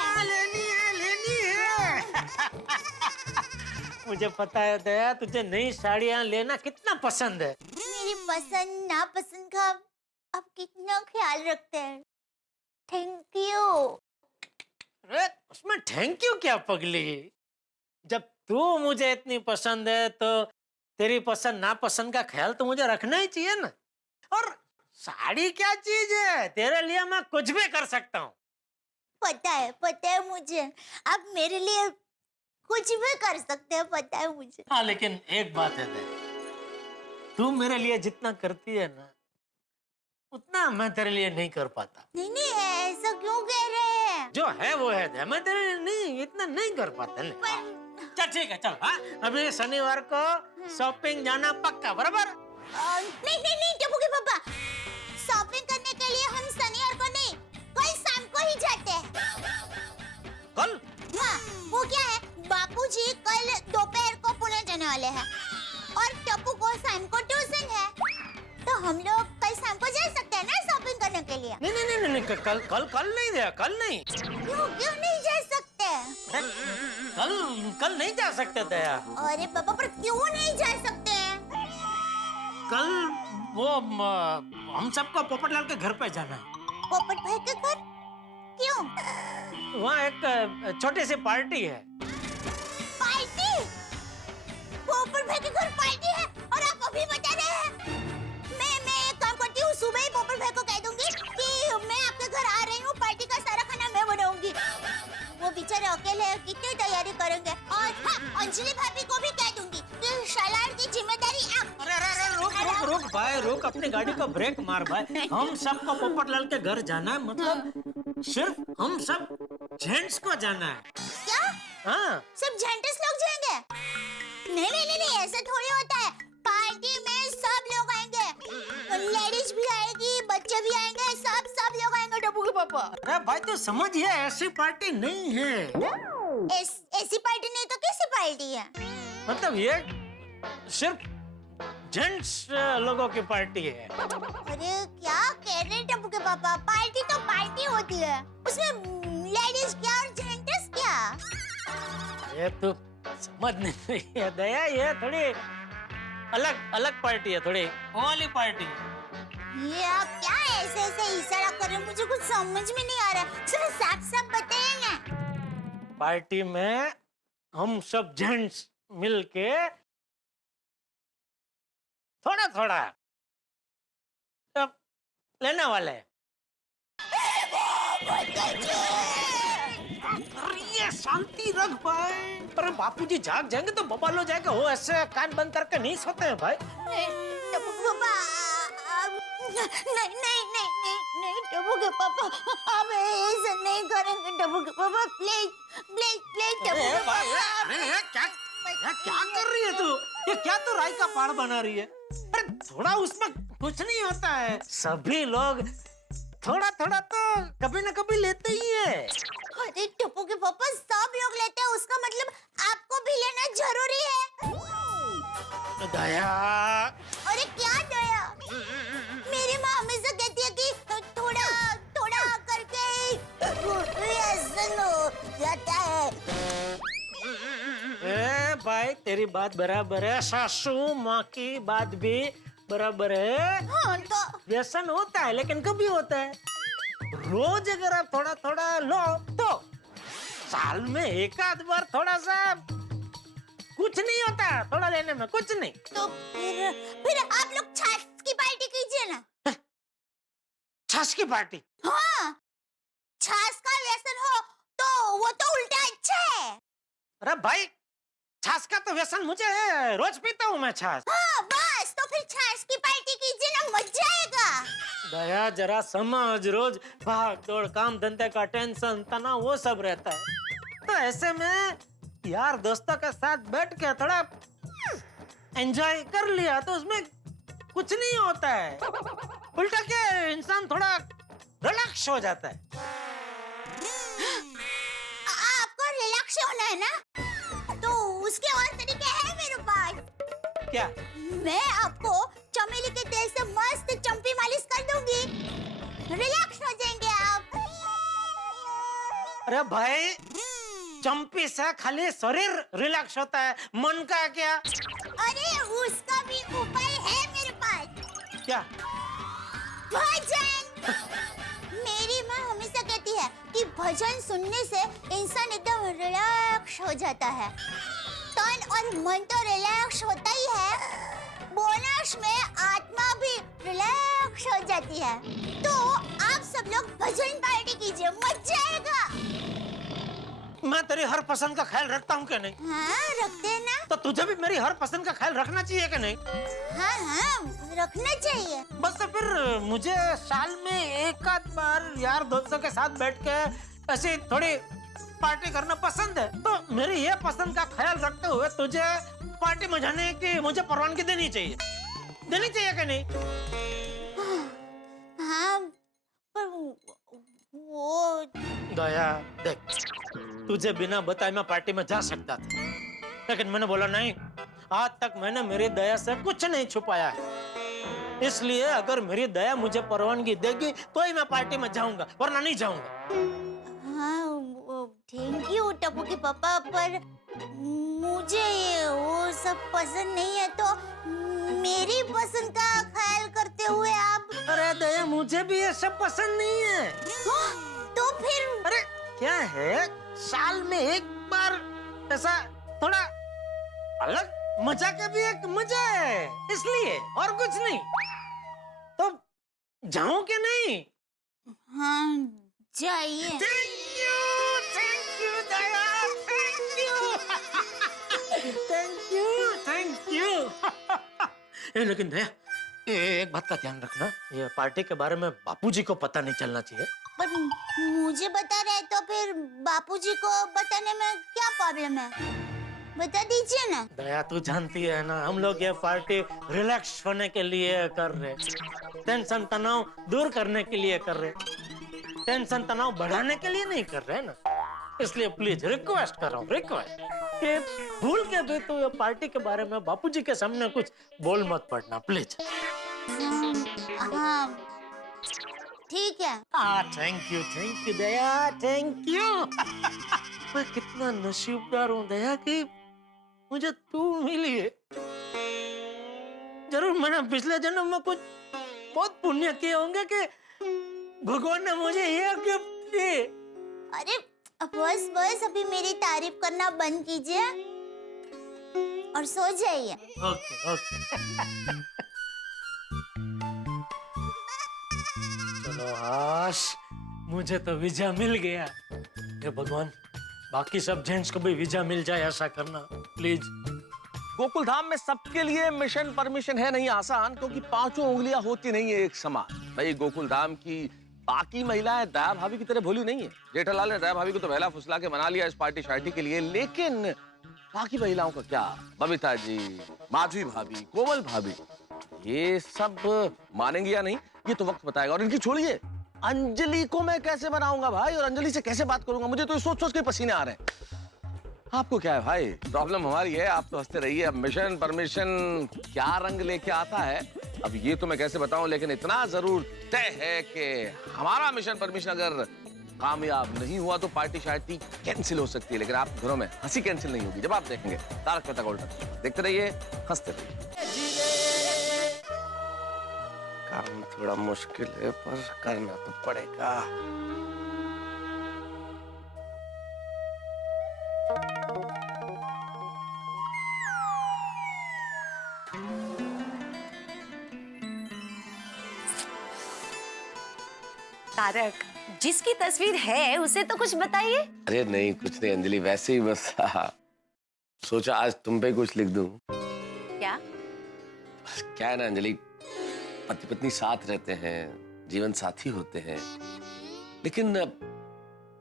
मुझे पता है दया, तुझे नई साड़ियाँ लेना कितना पसंद है। मेरी पसंद नापसंद का आप कितना ख्याल रखते हैं। Thank you. अरे उसमें थैंक यू क्या पगली, जब तू मुझे इतनी पसंद है तो तेरी पसंद नापसंद का ख्याल तो मुझे रखना ही चाहिए ना। और साड़ी क्या चीज है, तेरे लिए मैं कुछ भी कर सकता हूँ। पता है मुझे, आप मेरे लिए कुछ भी कर सकते हैं, पता है मुझे। हाँ, लेकिन एक बात है दया, तू मेरे लिए जितना करती है ना, उतना मैं तेरे लिए नहीं कर पाता। नहीं ऐसा क्यों कह रहे हैं? जो है वो है दया, मैं तेरे लिए नहीं इतना नहीं कर पाता। चल ठीक है, चल हाँ, अभी शनिवार को शॉपिंग जाना पक्का, बराबर? नहीं टप्पू के पापा, शॉपिंग करने के लिए हम शनिवार को नहीं, कल शाम को ही जाते हैं। कल? हाँ, वो क्या है, बापूजी कल दोपहर को पुणे जाने वाले हैं और टप्पू को शाम को ट्यूशन है, तो हम लोग कल शाम को जा सकते हैं ना शॉपिंग करने के लिए। नहीं, कल नहीं दया, कल नहीं। क्यों नहीं जा सकते? कल नहीं जा सकते दया। अरे पापा, पर क्यों नहीं जा सकते? कल वो हम सबको पोपटलाल के घर पे जाना है। पोपट भाई के घर? क्यों? वहाँ एक छोटी सी पार्टी है। पार्टी? पोपट भाई के घर पार्टी है और आप अभी बता रहे हैं? मैं एक काम करती हूँ, सुबह ही पोपट भाई को कह दूंगी कि मैं आपके घर आ रही हूँ, पार्टी का सारा खाना मैं बनाऊंगी। वो बेचारे अकेले हैं, कितनी तैयारी करेंगे। और हाँ, अंजलि भाभी को भी कह दूंगी कि सलाद की जिम्मेदारी आप। अरे रुक भाई, रुक, अपनी गाड़ी को ब्रेक मार भाई। हम सबको पोपटलाल के घर जाना है, मतलब सिर्फ हम सब जेंट्स को जाना है। क्या? हाँ, सब जेंट्स लोग जाएंगे? नहीं, ऐसा थोड़ी होता है। पार्टी में सब लोग पापा। अरे भाई तो समझिए ऐसी पार्टी नहीं है। ऐसी पार्टी नहीं तो कैसी पार्टी है? मतलब ये सिर्फ जेंट्स लोगों की पार्टी है। अरे क्या कह रहे हैं टप्पू के पापा? पार्टी तो पार्टी होती है, उसमें लेडीज क्या और जेंट्स क्या? ये तो समझ नहीं है दया, ये थोड़ी अलग अलग पार्टी है, थोड़ी वो वाली पार्टी है। ये आप क्या ऐसे ऐसे इशारा कर रहे हैं? मुझे कुछ समझ में नहीं आ रहा। जरा साफ साफ बताइए ना। पार्टी में हम सब जेंट्स मिलके थोड़ा थोड़ा अब लेने वाले हैं। ये शांति रख भाई। पर बापूजी जाग जाएंगे तो बवाल हो जाएगा। वो ऐसे कान बंद करके नहीं सोते हैं भाई। टप्पू के पापा, नहीं नहीं नहीं नहीं नहीं टप्पू के पापा, आप ऐसा नहीं करेंगे टप्पू के पापा, प्लीज प्लीज प्लीज टप्पू के पापा। अरे क्या कर रही है तू? ये क्या तू राई का पहाड़ बना रही है? अरे थोड़ा उसमें कुछ नहीं होता है। सभी लोग थोड़ा थोड़ा तो कभी ना कभी लेते ही है। अरे टप्पू के पापा, सब लोग लेते हैं, उसका मतलब आपको भी लेना जरूरी है। दया, अरे क्या दया? मेरी माँ हमेशा कहती है कि थोड़ा थोड़ा करके व्यसन हो जाता है। ए भाई तेरी बात बराबर है, सासू माँ की बात भी बराबर है। हाँ तो व्यसन होता है लेकिन कभी होता है। रोज अगर आप थोड़ा थोड़ा लो तो साल में एक आध बार थोड़ा सा कुछ नहीं होता, थोड़ा लेने में कुछ नहीं। तो फिर आप लोग छाछ की पार्टी कीजिए ना। छाछ की पार्टी? हाँ, छाछ का व्यसन हो तो वो तो उल्टा अच्छा है। अरे भाई छाछ का तो व्यसन मुझे है, रोज पीता हूँ मैं छाछ। हाँ बस, तो फिर छाछ की पार्टी कीजिए ना, मजा आएगा। दया जरा समझ, रोज भाग दौड़, काम धंधे का टेंशन, तनाव वो सब रहता है। तो ऐसे में यार दोस्तों के साथ बैठ के थोड़ा एंजॉय कर लिया तो उसमें कुछ नहीं होता है। उल्टा के इंसान थोड़ा रिलैक्स हो जाता है। आपको रिलैक्स होना है ना, तो उसके और तरीके हैं मेरे पास। क्या? मैं आपको चमेली के तेल से मस्त चंपी मालिश कर दूंगी, रिलैक्स हो जाएंगे आप। अरे भाई चंपी से खाली शरीर रिलैक्स होता है, मन का क्या? अरे उसका भी उपाय है मेरे पास। क्या? भजन। मेरी माँ हमेशा कहती है कि भजन सुनने से इंसान एकदम रिलैक्स हो जाता है। तन और मन तो रिलैक्स होता ही है, बोनस में आत्मा भी रिलैक्स हो जाती है। तो आप सब लोग भजन पार्टी कीजिए, मजा आएगा। मैं तेरी हर पसंद का ख्याल रखता हूँ क्या नहीं? हाँ रखते हैं ना। तो तुझे भी मेरी हर पसंद का ख्याल रखना चाहिए क्या नहीं? हाँ हाँ रखना चाहिए। बस तो फिर मुझे साल में एक आध बार यार दोस्तों के साथ बैठ के ऐसी थोड़ी पार्टी करना पसंद है। तो मेरी ये पसंद का ख्याल रखते हुए तुझे पार्टी में जाने की मुझे परवानगी देनी चाहिए क्या नहीं? हाँ पर वो दया देख, तुझे बिना बताए मैं पार्टी में जा सकता था, लेकिन मैंने बोला नहीं। आज तक मैंने मेरी दया से कुछ नहीं छुपाया है, इसलिए अगर मेरी दया मुझे परवानगी देगी तो ही मैं पार्टी में जाऊंगा, वरना नहीं जाऊंगा। हाँ थैंक यू टप्पू के पापा, पर मुझे ये वो सब पसंद नहीं है, तो मेरी पसंद का ख्याल करते हुए आप। अरे दया मुझे भी ये सब पसंद नहीं है। तो फिर अरे क्या है, साल में एक बार ऐसा थोड़ा अलग मजा का भी एक मजा है, इसलिए और कुछ नहीं। तो जाऊं कि नहीं? हाँ जाइए। Thank you Daya, thank you. लेकिन दया एक बात का ध्यान रखना, ये पार्टी के बारे में बापूजी को पता नहीं चलना चाहिए। पर मुझे बता रहे तो फिर बापूजी को बताने में क्या प्रॉब्लम है, बता दीजिए ना। दया तू जानती है ना, हम लोग ये पार्टी रिलैक्स होने के लिए कर रहे, टेंशन तनाव दूर करने के लिए कर रहे। टेंशन तनाव बढ़ाने के लिए नहीं कर रहे हैं ना, इसलिए प्लीज रिक्वेस्ट कर रहा हूँ, रिक्वेस्ट कि भूल के भी तो ये पार्टी के बारे में बापूजी के सामने कुछ बोल मत पड़ना प्लीज। हाँ ठीक है। Thank you Daya, thank you. मैं कितना नसीबदार हूँ दया कि मुझे तू मिली है। जरूर मैंने पिछले जन्म में कुछ बहुत पुण्य किए होंगे कि भगवान ने मुझे ये गिफ्ट दी। अरे बस बस अभी मेरी तारीफ करना बंद कीजिए और सो जाइए। Okay okay. चलो हाश, मुझे तो वीजा मिल गया। हे भगवान, बाकी सब जेंट्स को भी वीजा मिल जाए ऐसा करना प्लीज। गोकुल धाम में सबके लिए मिशन परमिशन है नहीं आसान, क्योंकि पांचों उंगलियां होती नहीं है एक समान। भाई गोकुल धाम की बाकी महिलाएं दया भाभी की तरह भोली नहीं है। जेठालाल ने दया भाभी को तो बहला फुसला के मना लिया इस पार्टी शार्टी के लिए, लेकिन बाकी महिलाओं का क्या? बबीता जी, माधवी भाभी, कोमल भाभी, ये सब मानेंगे या नहीं ये तो वक्त बताएगा। और इनकी छोड़िए, अंजलि को मैं कैसे बनाऊंगा भाई, और अंजलि से कैसे बात करूंगा? मुझे तो सोच सोच के पसीने आ रहे हैं। आपको क्या है भाई, प्रॉब्लम हमारी है, आप तो हंसते रहिए। अब मिशन परमिशन क्या रंग लेके आता है अब ये तो मैं कैसे बताऊं, लेकिन इतना जरूर तय है कि हमारा मिशन परमिशन अगर कामयाब नहीं हुआ तो पार्टी शार्टी कैंसिल हो सकती है, लेकिन आप घरों में हंसी कैंसिल नहीं होगी जब आप देखेंगे तारक मेहता का उल्टा चश्मा। देखते रहिए, हंसते रहिए। काम थोड़ा मुश्किल है पर करना तो पड़ेगा। तारक, जिसकी तस्वीर है उसे तो कुछ बताइए। अरे नहीं, कुछ नहीं अंजलि, वैसे ही बस सोचा आज तुम पे कुछ लिख दूं। क्या? बस क्या है ना अंजलि, पति पत्नी साथ रहते हैं, जीवन साथी होते हैं, लेकिन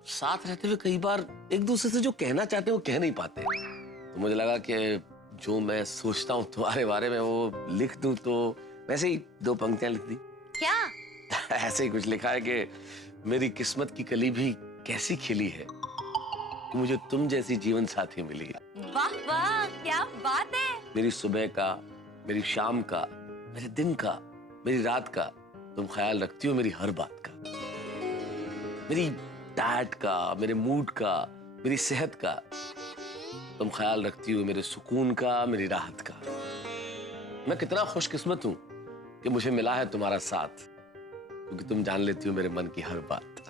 साथ रहते हुए कई बार एक दूसरे से जो कहना चाहते हैं वो कह नहीं पाते। तो मुझे लगा कि जो मैं सोचता हूँ तुम्हारे बारे में वो लिख दूं, तो वैसे ही 2 पंक्तियां लिख दी। क्या? ऐसे ही कुछ लिखा है कि मेरी किस्मत की कली भी कैसी खिली है कि मुझे तुम जैसी जीवन साथी मिली है। वाह वाह, क्या बात है। मेरी सुबह का, मेरी शाम का, मेरे दिन का, मेरी रात का तुम ख्याल रखती हो, मेरी हर बात का, मेरी डाइट का, मेरे मूड का, मेरी सेहत का तुम ख्याल रखती हो, मेरे सुकून का, मेरी राहत का। मैं कितना खुशकिस्मत हूं कि मुझे मिला है तुम्हारा साथ, क्योंकि तुम जान लेती हो मेरे मन की हर बात।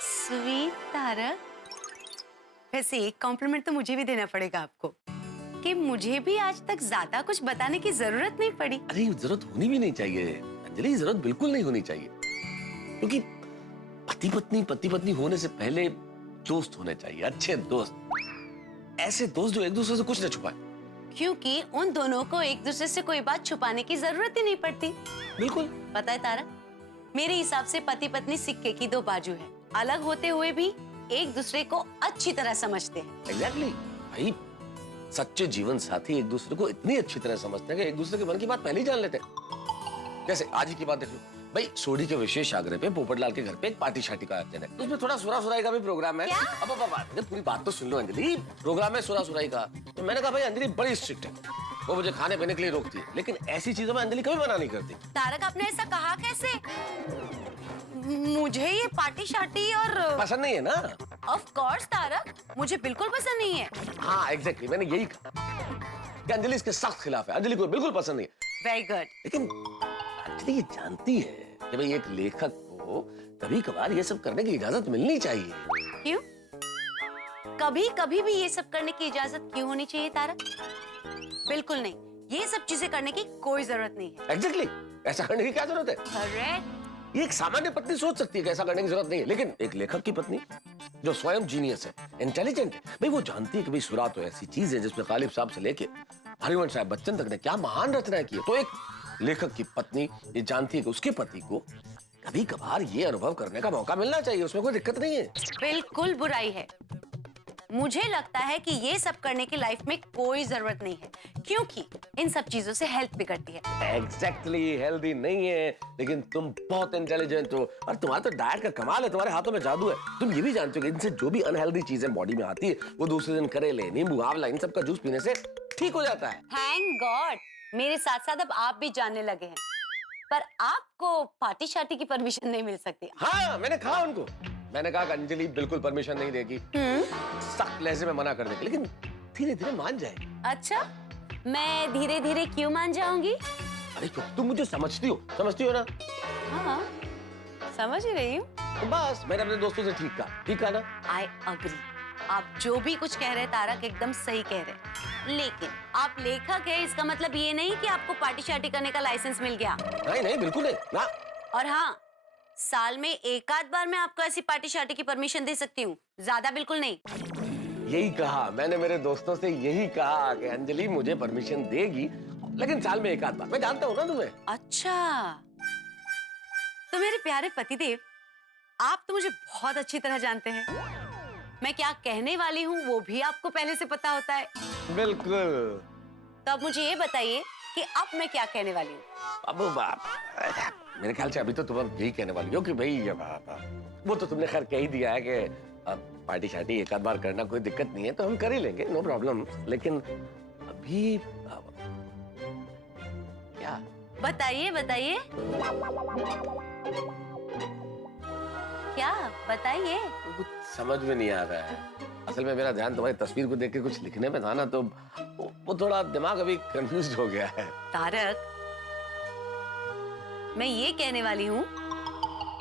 स्वीट तारक, वैसे एक कॉम्प्लीमेंट तो मुझे भी देना पड़ेगा आपको कि मुझे भी आज तक ज्यादा कुछ बताने की जरूरत नहीं पड़ी। अरे जरूरत होनी भी नहीं चाहिए अंजलि, जरूरत बिल्कुल नहीं होनी चाहिए, क्योंकि पति पत्नी होने से पहले दोस्त होने चाहिए, अच्छे दोस्त, ऐसे दोस्त जो एक दूसरे से कुछ न छुपाए। क्योंकि उन दोनों को एक दूसरे से कोई बात छुपाने की जरूरत ही नहीं पड़ती। बिल्कुल। पता है तारक, मेरे हिसाब से पति पत्नी सिक्के की 2 बाजू है, अलग होते हुए भी एक दूसरे को अच्छी तरह समझते हैं। एग्जैक्टली भाई, सच्चे जीवन साथी एक दूसरे को इतनी अच्छी तरह समझते हैं कि एक दूसरे के मन की बात पहले ही जान लेते हैं। जैसे आज ही की बात देख लो भाई, सोडी के विशेष आग्रह पे पोपटलाल के घर पे एक पार्टी शार्टी का आयोजन है, उसमें थोड़ा सुरा सुराई का भी प्रोग्राम है। अब पूरी बात तो सुन लो अंजलि, प्रोग्राम है सुरा सुराई का। तो मैंने कहा भाई अंजलि बड़ी स्ट्रिक्ट है, वो मुझे खाने पीने के लिए रोकती है, लेकिन ऐसी चीजों में अंजलि कभी मना नहीं करती। तारक, आपने ऐसा कहा कैसे? मुझे ये पार्टी शार्टी और पसंद नहीं है ना? ऑफ कोर्स तारक, मुझे बिल्कुल पसंद नहीं है। हाँ एग्जैक्टली, मैंने यही कहा कि अंजलि इसके सख्त खिलाफ है, अंजलि को बिल्कुल पसंद नहीं है। Very good. लेकिन अंजलि ये जानती है कि भाई एक लेखक को कभी कभार ये सब करने की इजाजत मिलनी चाहिए। क्यों? कभी कभी भी ये सब करने की इजाजत क्यों होनी चाहिए तारक? बिल्कुल नहीं, ये सब चीजें करने की कोई जरूरत नहीं है। एग्जैक्टली, ऐसा करने की क्या जरूरत है? अरे ये एक सामान्य पत्नी सोच सकती है कि ऐसा करने की जरूरत नहीं है, लेकिन एक लेखक की पत्नी जो स्वयं जीनियस है, इंटेलिजेंट है, भाई वो जानती है कि भाई सुरा तो ऐसी चीज है जिसमें गालिब साहब से लेके हरिवंश साहब बच्चन तक ने क्या महान रचनाएं की है। तो एक लेखक की पत्नी ये जानती है कि उसके पति को कभी कभार ये अनुभव करने का मौका मिलना चाहिए, उसमें कोई दिक्कत नहीं है। बिल्कुल बुराई है। मुझे लगता है कि ये सब करने की लाइफ में कोई जरूरत नहीं है, क्योंकि इन सब चीजों से हेल्थ बिगड़ती है। एग्जैक्टली हेल्दी नहीं है, लेकिन तुम बहुत इंटेलिजेंट हो और तुम्हारा तो डाइट का कमाल है, तुम्हारे हाथों में जादू है। तुम ये भी जानते हो कि इनसे जो भी अनहेल्दी चीजें बॉडी में आती है वो दूसरे दिन करेले, नींबू, आंवला इन सब का जूस पीने से ठीक हो जाता है। थैंक गॉड, मेरे साथ साथ अब आप भी जानने लगे हैं। पर आपको पार्टी शार्टी की परमिशन नहीं मिल सकती। हाँ, मैंने कहा उनको, मैंने कहा कि अंजलि बिल्कुल परमिशन नहीं देगी, सख्त लहजे में मना कर देगी, लेकिन धीरे धीरे मान जाएगी। अच्छा, मैं धीरे धीरे क्यों मान जाऊंगी? अरे तुम मुझे समझती हो ना? हाँ, समझ ही रही हूँ। तो बस मैंने अपने दोस्तों से ठीक कहा ना? आई अग्री, आप जो भी कुछ कह रहे हैं तारक एकदम सही कह रहे हैं, लेकिन आप लेखक है, इसका मतलब ये नहीं कि आपको पार्टी शार्टी करने का लाइसेंस मिल गया। नहीं बिल्कुल नहीं ना। और हाँ, साल में एक आध बार मैं आपको ऐसी पार्टी शार्टी की परमिशन दे सकती हूँ, ज्यादा बिल्कुल नहीं। यही कहा मैंने मेरे दोस्तों से, यही कहा कि अंजलि मुझे परमिशन देगी, लेकिन साल में एक आध बार। मैं जानता हूँ ना तुम्हें। अच्छा, तो मेरे प्यारे पतिदेव, आप तो मुझे बहुत अच्छी तरह जानते हैं। मैं क्या कहने वाली हूँ वो भी आपको पहले से पता होता है। बिल्कुल। तो अब मुझे ये बताइए कि अब मैं क्या कहने वाली हूँ। अब मेरे ख्याल से अभी तो तुम यही कहने वाली हो कि भाई वो तो तुमने खैर कह ही दिया है कि पार्टी शार्टी एक आध बार करना कोई दिक्कत नहीं है, तो हम कर ही लेंगे, नो प्रॉब्लम। लेकिन अभी क्या? बताइए बताइए, क्या बताइए? कुछ समझ में नहीं आ रहा है। असल में मेरा ध्यान तुम्हारी तस्वीर को देख के कुछ लिखने में था ना, तो वो थोड़ा दिमाग अभी कंफ्यूज हो गया है। तारक, मैं ये कहने वाली हूँ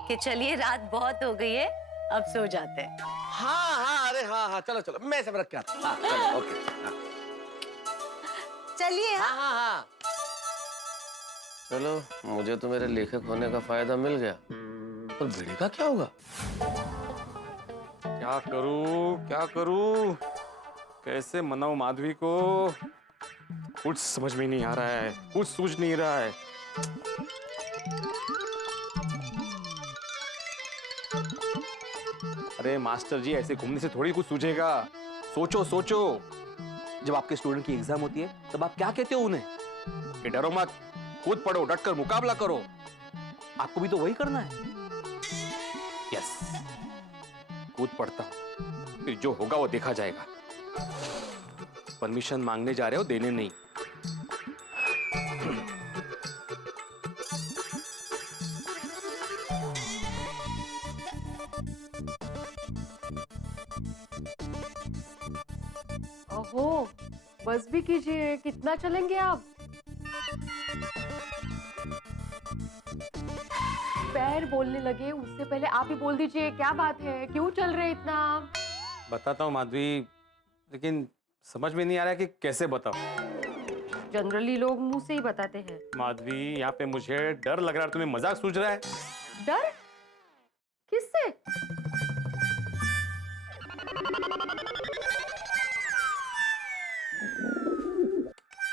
कि चलिए रात बहुत हो गई है, अब सो जाते हैं। हाँ, अरे हाँ, चलो मैं सब रख के आता हूँ। हाँ, चलो, ओके, हाँ। चलिए। हाँ। चलो, मुझे तो मेरे लेखक होने का फायदा मिल गया, पर भिड़े का क्या होगा? क्या करूं? कैसे मनाऊं माधवी को? कुछ समझ में नहीं आ रहा है, कुछ सूझ नहीं रहा है। अरे मास्टर जी, ऐसे घूमने से थोड़ी कुछ सूझेगा। सोचो, जब आपके स्टूडेंट की एग्जाम होती है तब आप क्या कहते हो उन्हें कि डरो मत, कूद पड़ो, डटकर मुकाबला करो। आपको भी तो वही करना है। यस, कूद पड़ता हूं, फिर जो होगा वो देखा जाएगा। परमिशन मांगने जा रहे हो, देने नहीं। ओहो, बस भी कीजिए, कितना चलेंगे आप? पैर बोलने लगे, उससे पहले आप ही बोल दीजिए, क्या बात है, क्यों चल रहे इतना? बताता हूँ माधवी, लेकिन समझ में नहीं आ रहा है कि कैसे बताऊं। जनरली लोग मुंह से ही बताते हैं। माधवी, यहाँ पे मुझे डर लग रहा है। तुम्हें मजाक सूझ रहा है? डर? किससे?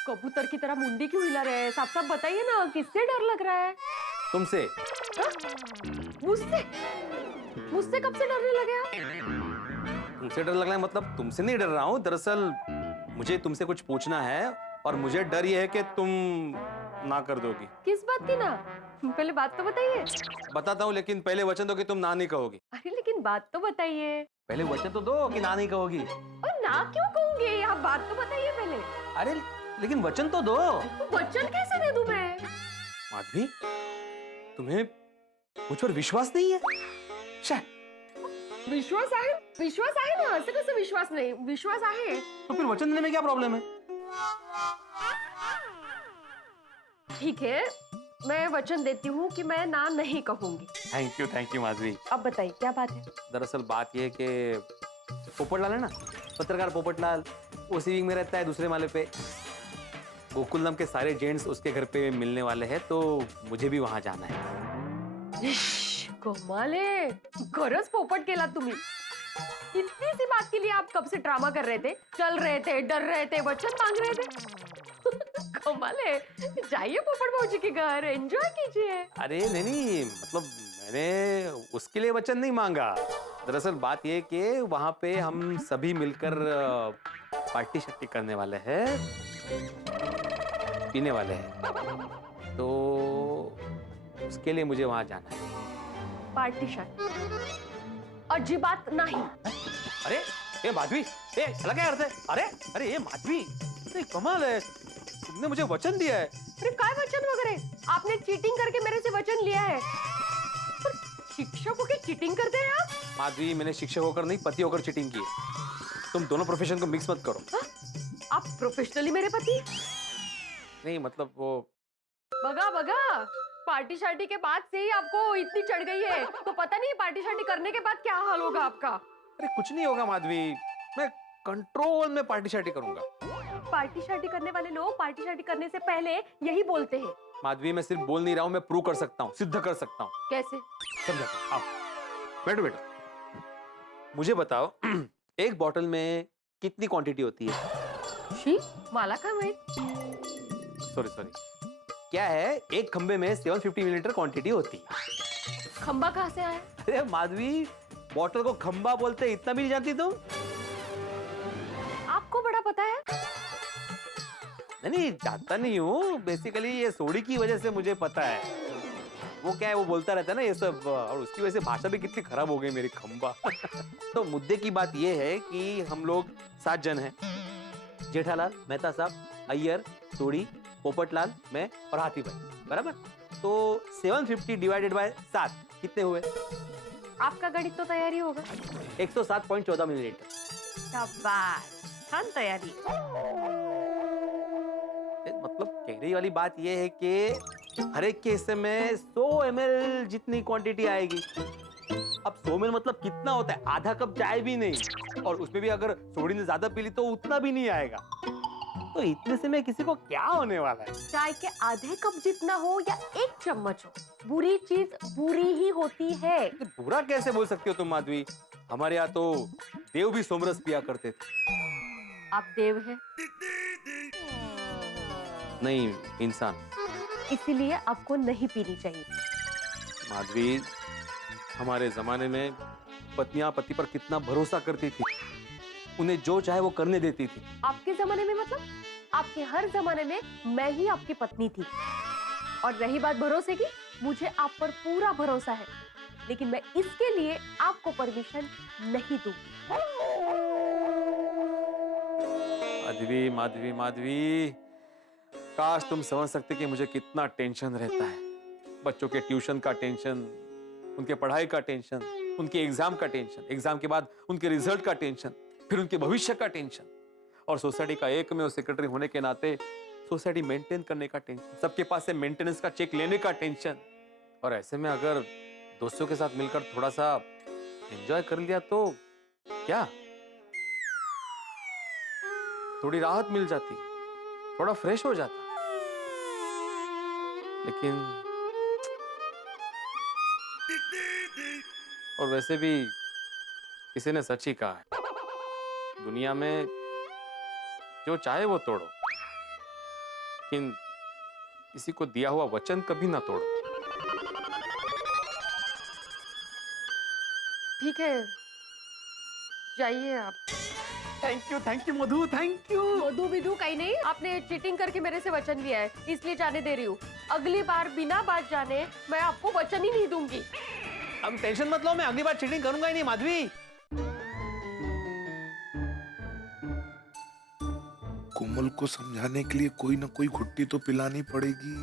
कबूतर की तरह मुंडी क्यों हिला रहे हैं? साफ बताइए ना, किससे डर लग रहा है? तुमसे। मुझसे कब से डरने लगे आप? तुमसे डर लग रहा है मतलब तुमसे नहीं डर रहा हूँ। दरअसल मुझे तुमसे कुछ पूछना है और मुझे डर ये है कि तुम ना कर दोगी। किस बात की ना? पहले बात तो बताइए। बताता हूँ, लेकिन पहले वचन दो कि तुम ना नहीं कहोगी। अरे लेकिन बात तो बताइए। पहले वचन तो दो कि ना नहीं कहोगी। और ना क्यों कहूंगी? आप बात तो बताइए पहले। अरे लेकिन वचन तो दो। वचन कैसे दे दूं मैं? माधवी, तुम्हें मुझ पर विश्वास नहीं है? विश्वास आहे ना, असं कसं विश्वास नाही? विश्वास आहे। तो फिर वचन देने में क्या प्रॉब्लम है? ठीक है, मैं वचन देती हूँ कि मैं ना नहीं कहूंगी। Thank you Madhavi. अब बताइए क्या बात है? दरअसल बात यह है कि पोपटलाल है ना, पत्रकार पोपटलाल, उसी विंग में रहता है, दूसरे माले पे। गोकुलधाम के सारे जेंट्स उसके घर पे मिलने वाले हैं, तो मुझे भी वहां जाना है। कमाले, खरंच पोपट केला तुम्ही। इतनी सी बात के लिए आप कब से ड्रामा कर रहे थे, चल रहे थे, डर रहे थे, वचन मांग रहे थे। कमाले, जाइए पोपट भाऊजी के घर, एंजॉय कीजिए। अरे नहीं, मतलब मैंने उसके लिए वचन नहीं मांगा, दरअसल बात ये कि वहां पे हम सभी मिलकर पार्टी शार्टी करने वाले हैं, पीने वाले हैं, तो उसके लिए मुझे वहां जाना है। पार्टी शार्टी अजी बात नहीं। अरे ये माधवी, ये अलग क्या करते? अरे अरे ये माधवी, ये कमाल है, तुमने मुझे वचन दिया है। अरे काय वचन वगैरह? आपने चीटिंग करके मेरे से वचन लिया है। पर शिक्षक होके चीटिंग करते हैं आप? माधवी, मैंने शिक्षक होकर नहीं, पति होकर चीटिंग की है। तुम दोनों प्रोफेशन को मिक्स मत करो। हा? आप प्रोफेशनली मेरे पति? नहीं मतलब वो बगा बगा, पार्टी शार्टी के बाद से ही आपको इतनी चढ़ गई है, तो पता नहीं पार्टी शार्टी करने के बाद क्या हाल होगा आपका। अरे कुछ नहीं होगा माधवी, मैं कंट्रोल में पार्टी शार्टी करूंगा। पार्टी शार्टी करने वाले लोग पार्टी शार्टी करने से पहले यही बोलते हैं। माधवी, मैं सिर्फ बोल नहीं रहा हूँ, मैं प्रूव कर सकता हूँ, सिद्ध कर सकता हूँ। कैसे? समझाता हूँ, आओ बैठो बैठो। मुझे बताओ, एक बॉटल में कितनी क्वांटिटी होती है? शी माला का मैं सॉरी सॉरी, क्या है, एक खंबे में 750 मिलीलीटर क्वांटिटी होती है। खंबा कहाँ से आया? अरे माधवी, बॉटल को खंबा बोलते, इतना भी नहीं जानती तुम? आपको बड़ा पता है? नहीं जानता नहीं हूँ, बेसिकली ये सोडी की वजह से मुझे पता है। वो क्या है, वो बोलता रहता है ना ये सब, और उसकी वजह से भाषा भी कितनी खराब हो गई मेरी, खंबा। तो मुद्दे की बात ये है कि हम लोग 7 जन हैं, जेठालाल, मेहता साहब, अय्यर, सोडी, पोपटलाल, मैं और हाथी भाई, बराबर? तो 750 डिवाइडेड बाय 7 कितने हुए? आपका गणित तो तैयारी होगा। 107.14 मिलीलीटर। शाबाश, छान तैयारी। मतलब कहने वाली बात यह है कि हर एक के हिस्से में 100 ml जितनी क्वांटिटी आएगी। अब 100 ml मतलब कितना होता है? आधा कप चाय भी नहीं, और उसमें भी अगर सोडी ने ज्यादा पी ली तो उतना भी नहीं आएगा। तो इतने से में किसी को क्या होने वाला है? चाय के आधे कप जितना हो या 1 चम्मच हो, बुरी चीज बुरी ही होती है। बुरा कैसे बोल सकती हो तुम माधवी? हमारे यहाँ तो देव भी सोमरस पिया करते थे। आप देव हैं? नहीं, इंसान। इसीलिए आपको नहीं पीनी चाहिए। माधवी, हमारे जमाने में पत्नियां पति पर कितना भरोसा करती थी, उन्हें जो चाहे वो करने देती थी। आपके जमाने में मतलब? आपके हर जमाने में मैं ही आपकी पत्नी थी। और रही बात भरोसे की, मुझे आप पर पूरा भरोसा है, लेकिन मैं इसके लिए आपको परमिशन नहीं दूंगी। माधवी माधवी माधवी, काश तुम समझ सकते कि मुझे कितना टेंशन रहता है। बच्चों के ट्यूशन का टेंशन, उनके पढ़ाई का टेंशन, उनके एग्जाम का टेंशन, एग्जाम के बाद उनके रिजल्ट का टेंशन, फिर उनके भविष्य का टेंशन, और सोसाइटी का एकमेव सेक्रेटरी होने के नाते सोसाइटी मेंटेन करने का टेंशन, सबके पास से मेंटेनेंस का चेक लेने का टेंशन। और ऐसे में अगर दोस्तों के साथ मिलकर थोड़ा सा एंजॉय कर लिया तो क्या, थोड़ी राहत मिल जाती, थोड़ा फ्रेश हो जाता। लेकिन और वैसे भी किसी ने सच ही कहा है, दुनिया में जो चाहे वो तोड़ो, लेकिन किसी को दिया हुआ वचन कभी ना तोड़ो। ठीक है, जाइए आप। Thank you Madhu, thank you. Madhu Vidhu कहीं नहीं, आपने चीटिंग करके मेरे से वचन लिया है, इसलिए जाने दे रही हूँ। अगली बार बिना बात जाने मैं आपको वचन ही नहीं दूंगी। अब टेंशन मत लो, मैं अगली बार चीटिंग करूंगा ही नहीं माधवी। कोमल को समझाने के लिए कोई ना कोई घुट्टी तो पिलानी पड़ेगी।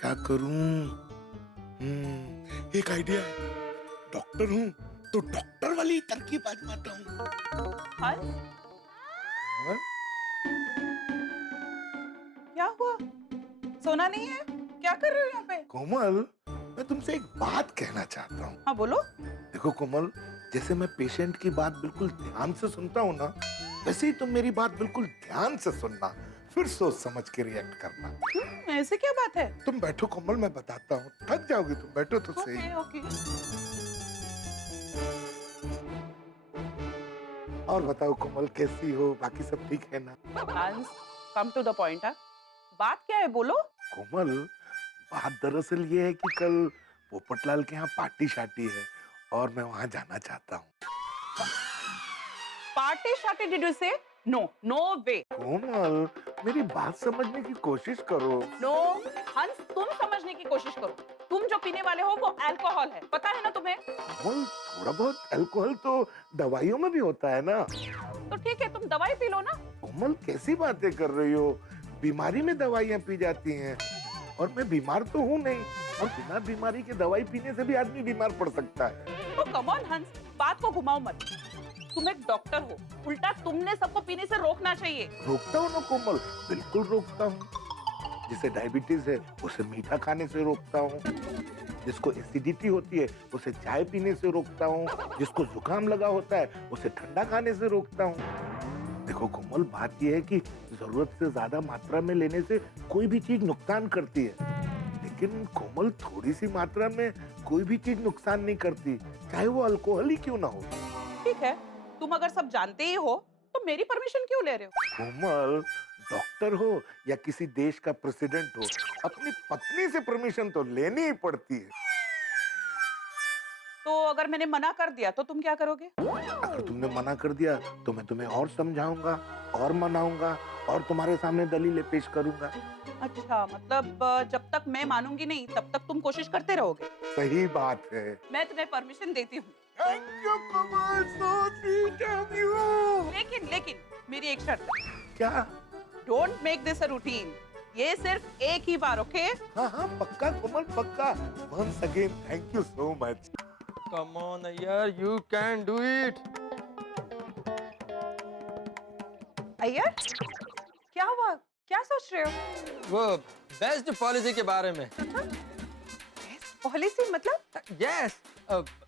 क्या करूं? एक आइडिया है। डॉक्टर हूं तो डॉक्टर वाली तरकीब आजमाता हूं। क्या हुआ? सोना नहीं है? क्या कर रहे हो यहाँ पे? कोमल, मैं तुमसे एक बात कहना चाहता हूँ। हाँ बोलो। देखो कोमल, जैसे मैं पेशेंट की बात बिल्कुल ध्यान से सुनता हूँ ना, वैसे ही तुम मेरी बात बिल्कुल ध्यान से सुनना, फिर सोच समझ के रिएक्ट करना। ऐसे क्या बात है? तुम बैठो कोमल, मैं बताता हूँ। थक जाओगी तुम, बैठो तो सही। ओके। और बताओ कोमल, कैसी हो? बाकी सब ठीक है ना? Come to the point. बात क्या है, बोलो। कोमल, बात दरअसल ये है कि कल पोपटलाल के यहाँ पार्टी शार्टी है, और मैं वहां जाना चाहता हूँ। पार्टी शार्टी डिड यू से? नो, नो वे। कोमल, मेरी बात समझने की कोशिश करो। नो हंस, तुम समझने की कोशिश करो। तुम जो पीने वाले हो वो अल्कोहल है, पता है ना तुम्हें? कोमल, थोड़ा बहुत अल्कोहल तो दवाइयों में भी होता है ना। तो ठीक है, तुम दवाई पी लो ना। कोमल, कैसी बातें कर रही हो? बीमारी में दवाइयाँ पी जाती हैं और मैं बीमार तो हूँ नहीं, और बिना बीमारी के दवाई पीने से भी आदमी बीमार पड़ सकता है। तो कम ऑन हंस, बात को घुमाओ मत। तुम एक डॉक्टर हो, उल्टा तुमने सबको पीने से रोकना चाहिए। रोकता हूँ ना कोमल, बिल्कुल रोकता हूँ। जिसे डायबिटीज है उसे मीठा खाने से रोकता हूँ, जिसको एसिडिटी होती है उसे चाय पीने से रोकता हूँ, जिसको जुकाम लगा होता है उसे ठंडा खाने से रोकता हूँ। देखो कोमल, बात यह है कि जरूरत से ज्यादा मात्रा में लेने से कोई भी चीज नुकसान करती है, लेकिन कोमल थोड़ी सी मात्रा में कोई भी चीज नुकसान नहीं करती, चाहे वो अल्कोहल ही क्यों ना हो। ठीक है, तुम अगर सब जानते ही हो तो मेरी परमिशन क्यों ले रहे हो? कोमल, डॉक्टर हो या किसी देश का प्रेसिडेंट हो, अपनी पत्नी से परमिशन तो लेनी ही पड़ती है। तो अगर मैंने मना कर दिया तो तुम क्या करोगे? अगर तुमने मना कर दिया तो मैं तुम्हें और समझाऊंगा और मनाऊंगा और तुम्हारे सामने दलीलें पेश करूंगा। अच्छा, मतलब जब तक मैं मानूंगी नहीं तब तक तुम कोशिश करते रहोगे? सही बात है। मैं तुम्हें परमिशन देती हूँ। Thank you, Komal, so sweet of you. लेकिन मेरी एक शर्त है। क्या? Don't make this a routine. ये सिर्फ एक ही बार, ओके? हाँ हाँ, पक्का कोमल, पक्का। Once again, thank you so much. Come on, यार, you can do it. Iyer, क्या हुआ? क्या सोच रहे हो? वो बेस्ट पॉलिसी के बारे में। पॉलिसी मतलब? यस,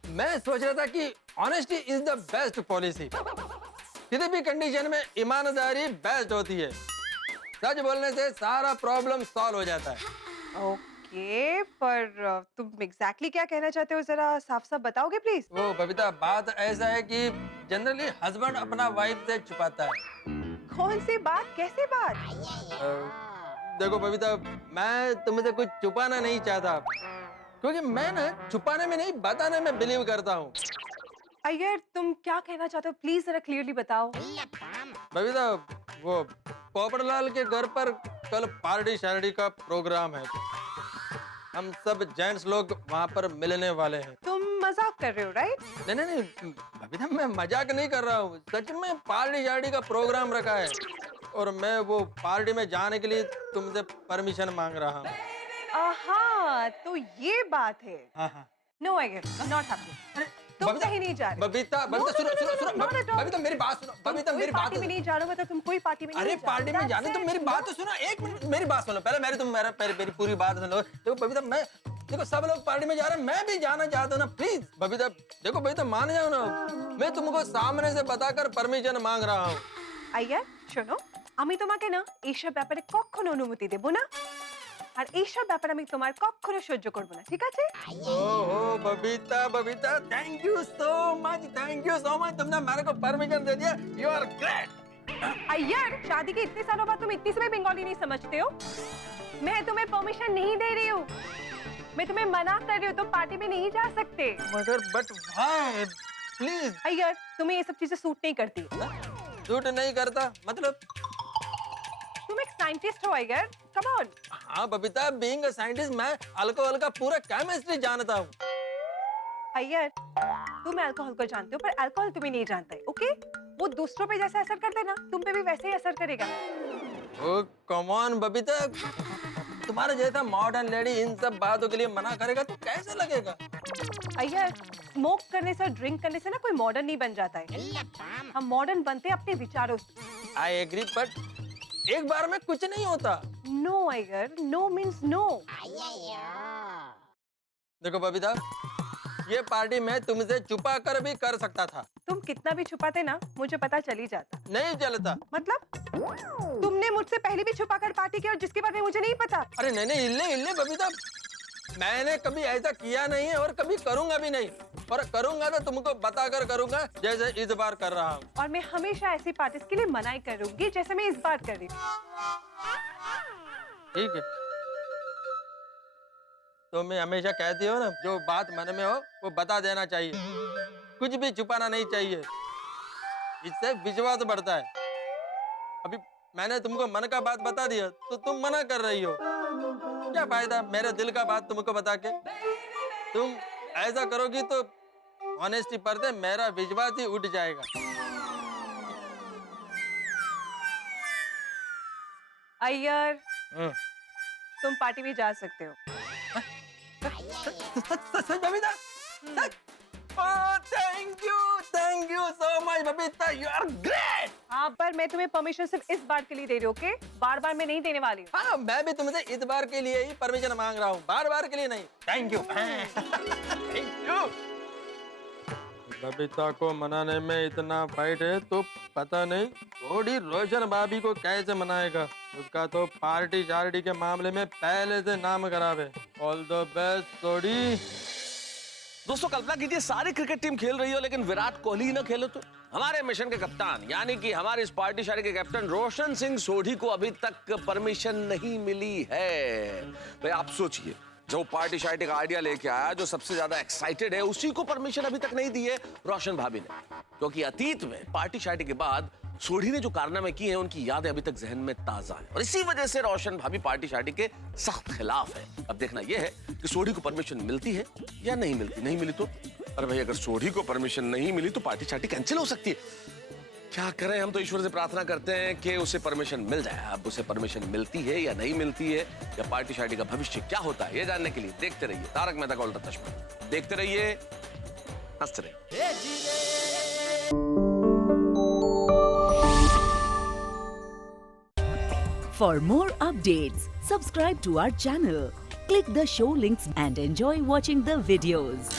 मैं सोच रहा था कि honesty is the best policy. किसी भी कंडीशन में ईमानदारी बेस्ट होती है। सच बोलने से सारा प्रॉब्लम सॉल्व हो जाता है। ओके, पर तुम एग्जैक्टली क्या कहना चाहते हो, जरा साफ साफ बताओगे प्लीज? वो बबीता, बात ऐसा है कि जनरली हस्बैंड अपना वाइफ से छुपाता है। कौन सी बात, कैसी बात? देखो बबीता, मैं तुमसे कुछ छुपाना नहीं चाहता, क्योंकि मैं ना छुपाने में नहीं बताने में बिलीव करता हूँ। अय्यर, तुम क्या कहना चाहते हो, प्लीज जरा क्लियरली बताओ। बबीता, वो पोपटलाल के घर पर कल पार्टी शार्टी का प्रोग्राम है। हम सब जेंट्स लोग वहाँ पर मिलने वाले हैं। तुम मजाक कर रहे हो, राइट? नहीं बबीता, मैं मजाक नहीं कर रहा हूँ, सच में पार्टी शार्टी का प्रोग्राम रखा है और मैं वो पार्टी में जाने के लिए तुमसे परमिशन मांग रहा हूँ। हाँ, तो ये बात है। हाँ। No Iyer, not happening. तुम कहीं नहीं जा रहे। बबीता, सुनो, बबीता मेरी बात सुनो। बबीता मेरी बात। पार्टी में नहीं जा रहे हो तो तुम कोई पार्टी में नहीं जा रहे। अरे पार्टी में जाने तो मेरी बात तो सुनो, एक मिनट मेरी बात सुनो पहले। मेरी पूरी बात सुनो। देखो बबीता, देखो सब लोग पार्टी में जा रहे हैं, मैं भी जाना चाहता हूँ ना, प्लीज बबीता। देखो बबीता, मान जाओ ना, मैं तुमको सामने से बताकर परमिशन मांग रहा हूँ। अय्यर, শোনো, আমি তোমাকে না এইসব ব্যাপারে কখনো অনুমতি দেব না, আর এইসব ব্যাপারে আমি তোমার কখনো সহ্য করব না, ঠিক আছে? ओहो Babita, thank you so much, तुमने मेरे को परमिशन दे दिया। You are great. अय्यर, शादी के इतने सालों बाद तुम इतनी सी भी बंगाली नहीं समझते हो? मैं तुम्हें परमिशन नहीं दे रही हूँ, मैं तुम्हें मना कर रही हूँ, तुम पार्टी में नहीं जा सकते। मगर बट व्हाई? प्लीज। अय्यर, तुम्हें ये सब चीजें सूट नहीं करती। झूठ नहीं करता मतलब? तुम एक साइंटिस्ट हो अय्यर, कम ऑन। हाँ बबीता, बीइंग अ साइंटिस्ट मैं अल्कोहल का पूरा केमिस्ट्री जानता हूँ। अय्यर, तुम अल्कोहल को जानते हो पर अल्कोहल तुम्हें नहीं जानता है, ओके? वो दूसरों पे जैसा असर करता है ना, तुम पे भी वैसे ही असर करेगा। ओ कम ऑन बबीता, तुम्हारे जैसा मॉडर्न लेडी इन सब बातों के लिए मना करेगा तो कैसे लगेगा? अय्यर, स्मोक करने से, ड्रिंक करने से ना कोई मॉडर्न नहीं बन जाता है। हम मॉडर्न बनते हैं अपने विचारों से। आई एग्री, बट एक बार में कुछ नहीं होता। No Iyer, no means no. देखो बबीता, ये पार्टी मैं तुमसे छुपा कर भी कर सकता था। तुम कितना भी छुपाते ना, मुझे पता चल ही जाता। नहीं चलता। मतलब? तुमने मुझसे पहले भी छुपा कर पार्टी की और जिसके बारे में मुझे नहीं पता। अरे नहीं, इल्ले बबीता, मैंने कभी ऐसा किया नहीं है और कभी करूंगा भी नहीं, और करूंगा तो तुमको बताकर करूंगा, जैसे इस बार कर रहा हूँ। और मैं हमेशा ऐसी पार्टीज के लिए मनाही करूंगी जैसे मैं इस बार कर रही हूँ। ठीक है, तुम्हें हमेशा कहती हो ना, जो बात मन में हो वो बता देना चाहिए, कुछ भी छुपाना नहीं चाहिए, इससे विश्वास बढ़ता है। अभी मैंने तुमको मन का बात बता दिया तो तुम मना कर रही हो, क्या फायदा मेरे दिल का बात तुमको बता के। तुम ऐसा करोगी तो ऑनेस्टी पर्दे मेरा विश्वास ही उठ जाएगा। अय्यर, तुम पार्टी में जा सकते हो। सच Babita? Thank you so much Babita, you are great. हाँ, पर मैं तुम्हें परमिशन सिर्फ इस बार के लिए दे रही हूँ, ओके? बार बार मैं नहीं देने वाली हूँ। हाँ, मैं भी तुमसे इस बार के लिए ही परमिशन मांग रहा हूँ, बार बार के लिए नहीं। Thank you thank you. Babita को मनाने में इतना फाइट है तो पता नहीं थोड़ी रोशन भाभी को कैसे मनाएगा। उसका तो पार्टी शार्टी के मामले में पहले से नाम खराब है। ऑल द बेस्ट थोड़ी। दोस्तों कल्पना कीजिए सारी क्रिकेट टीम खेल रही हो लेकिन विराट कोहली ही ना खेले तो। हमारे मिशन के कप्तान यानी कि हमारे इस पार्टी शार्टी के कैप्टन रोशन सिंह सोढ़ी को अभी तक परमिशन नहीं मिली है। भाई आप सोचिए, जो पार्टी शार्टी का आइडिया लेके आया, जो सबसे ज्यादा एक्साइटेड है, उसी को परमिशन अभी तक नहीं दी है रोशन भाभी ने। क्योंकि अतीत में पार्टी शार्टी के बाद सोढ़ी ने जो कारनामे किए हैं उनकी यादें अभी तक जहन में ताजा है और इसी वजह से रोशन भाभी पार्टी शार्टी के सख्त खिलाफ है। अब देखना यह है कि सोढ़ी को परमिशन मिलती है या नहीं मिलती। नहीं मिली तो अरे भाई, अगर सोढ़ी को परमिशन नहीं मिली तो पार्टी शार्टी कैंसिल हो सकती है। क्या करें, हम तो ईश्वर से प्रार्थना करते हैं कि उसे परमिशन मिल जाए। अब उसे परमिशन मिलती है या नहीं मिलती है, या पार्टी शार्टी का भविष्य क्या होता है, ये जानने के लिए देखते रहिए तारक मेहता का उल्टा चश्मा। देखते रहिए, हंसते रहिए। For more updates, subscribe to our channel, click the show links and enjoy watching the videos.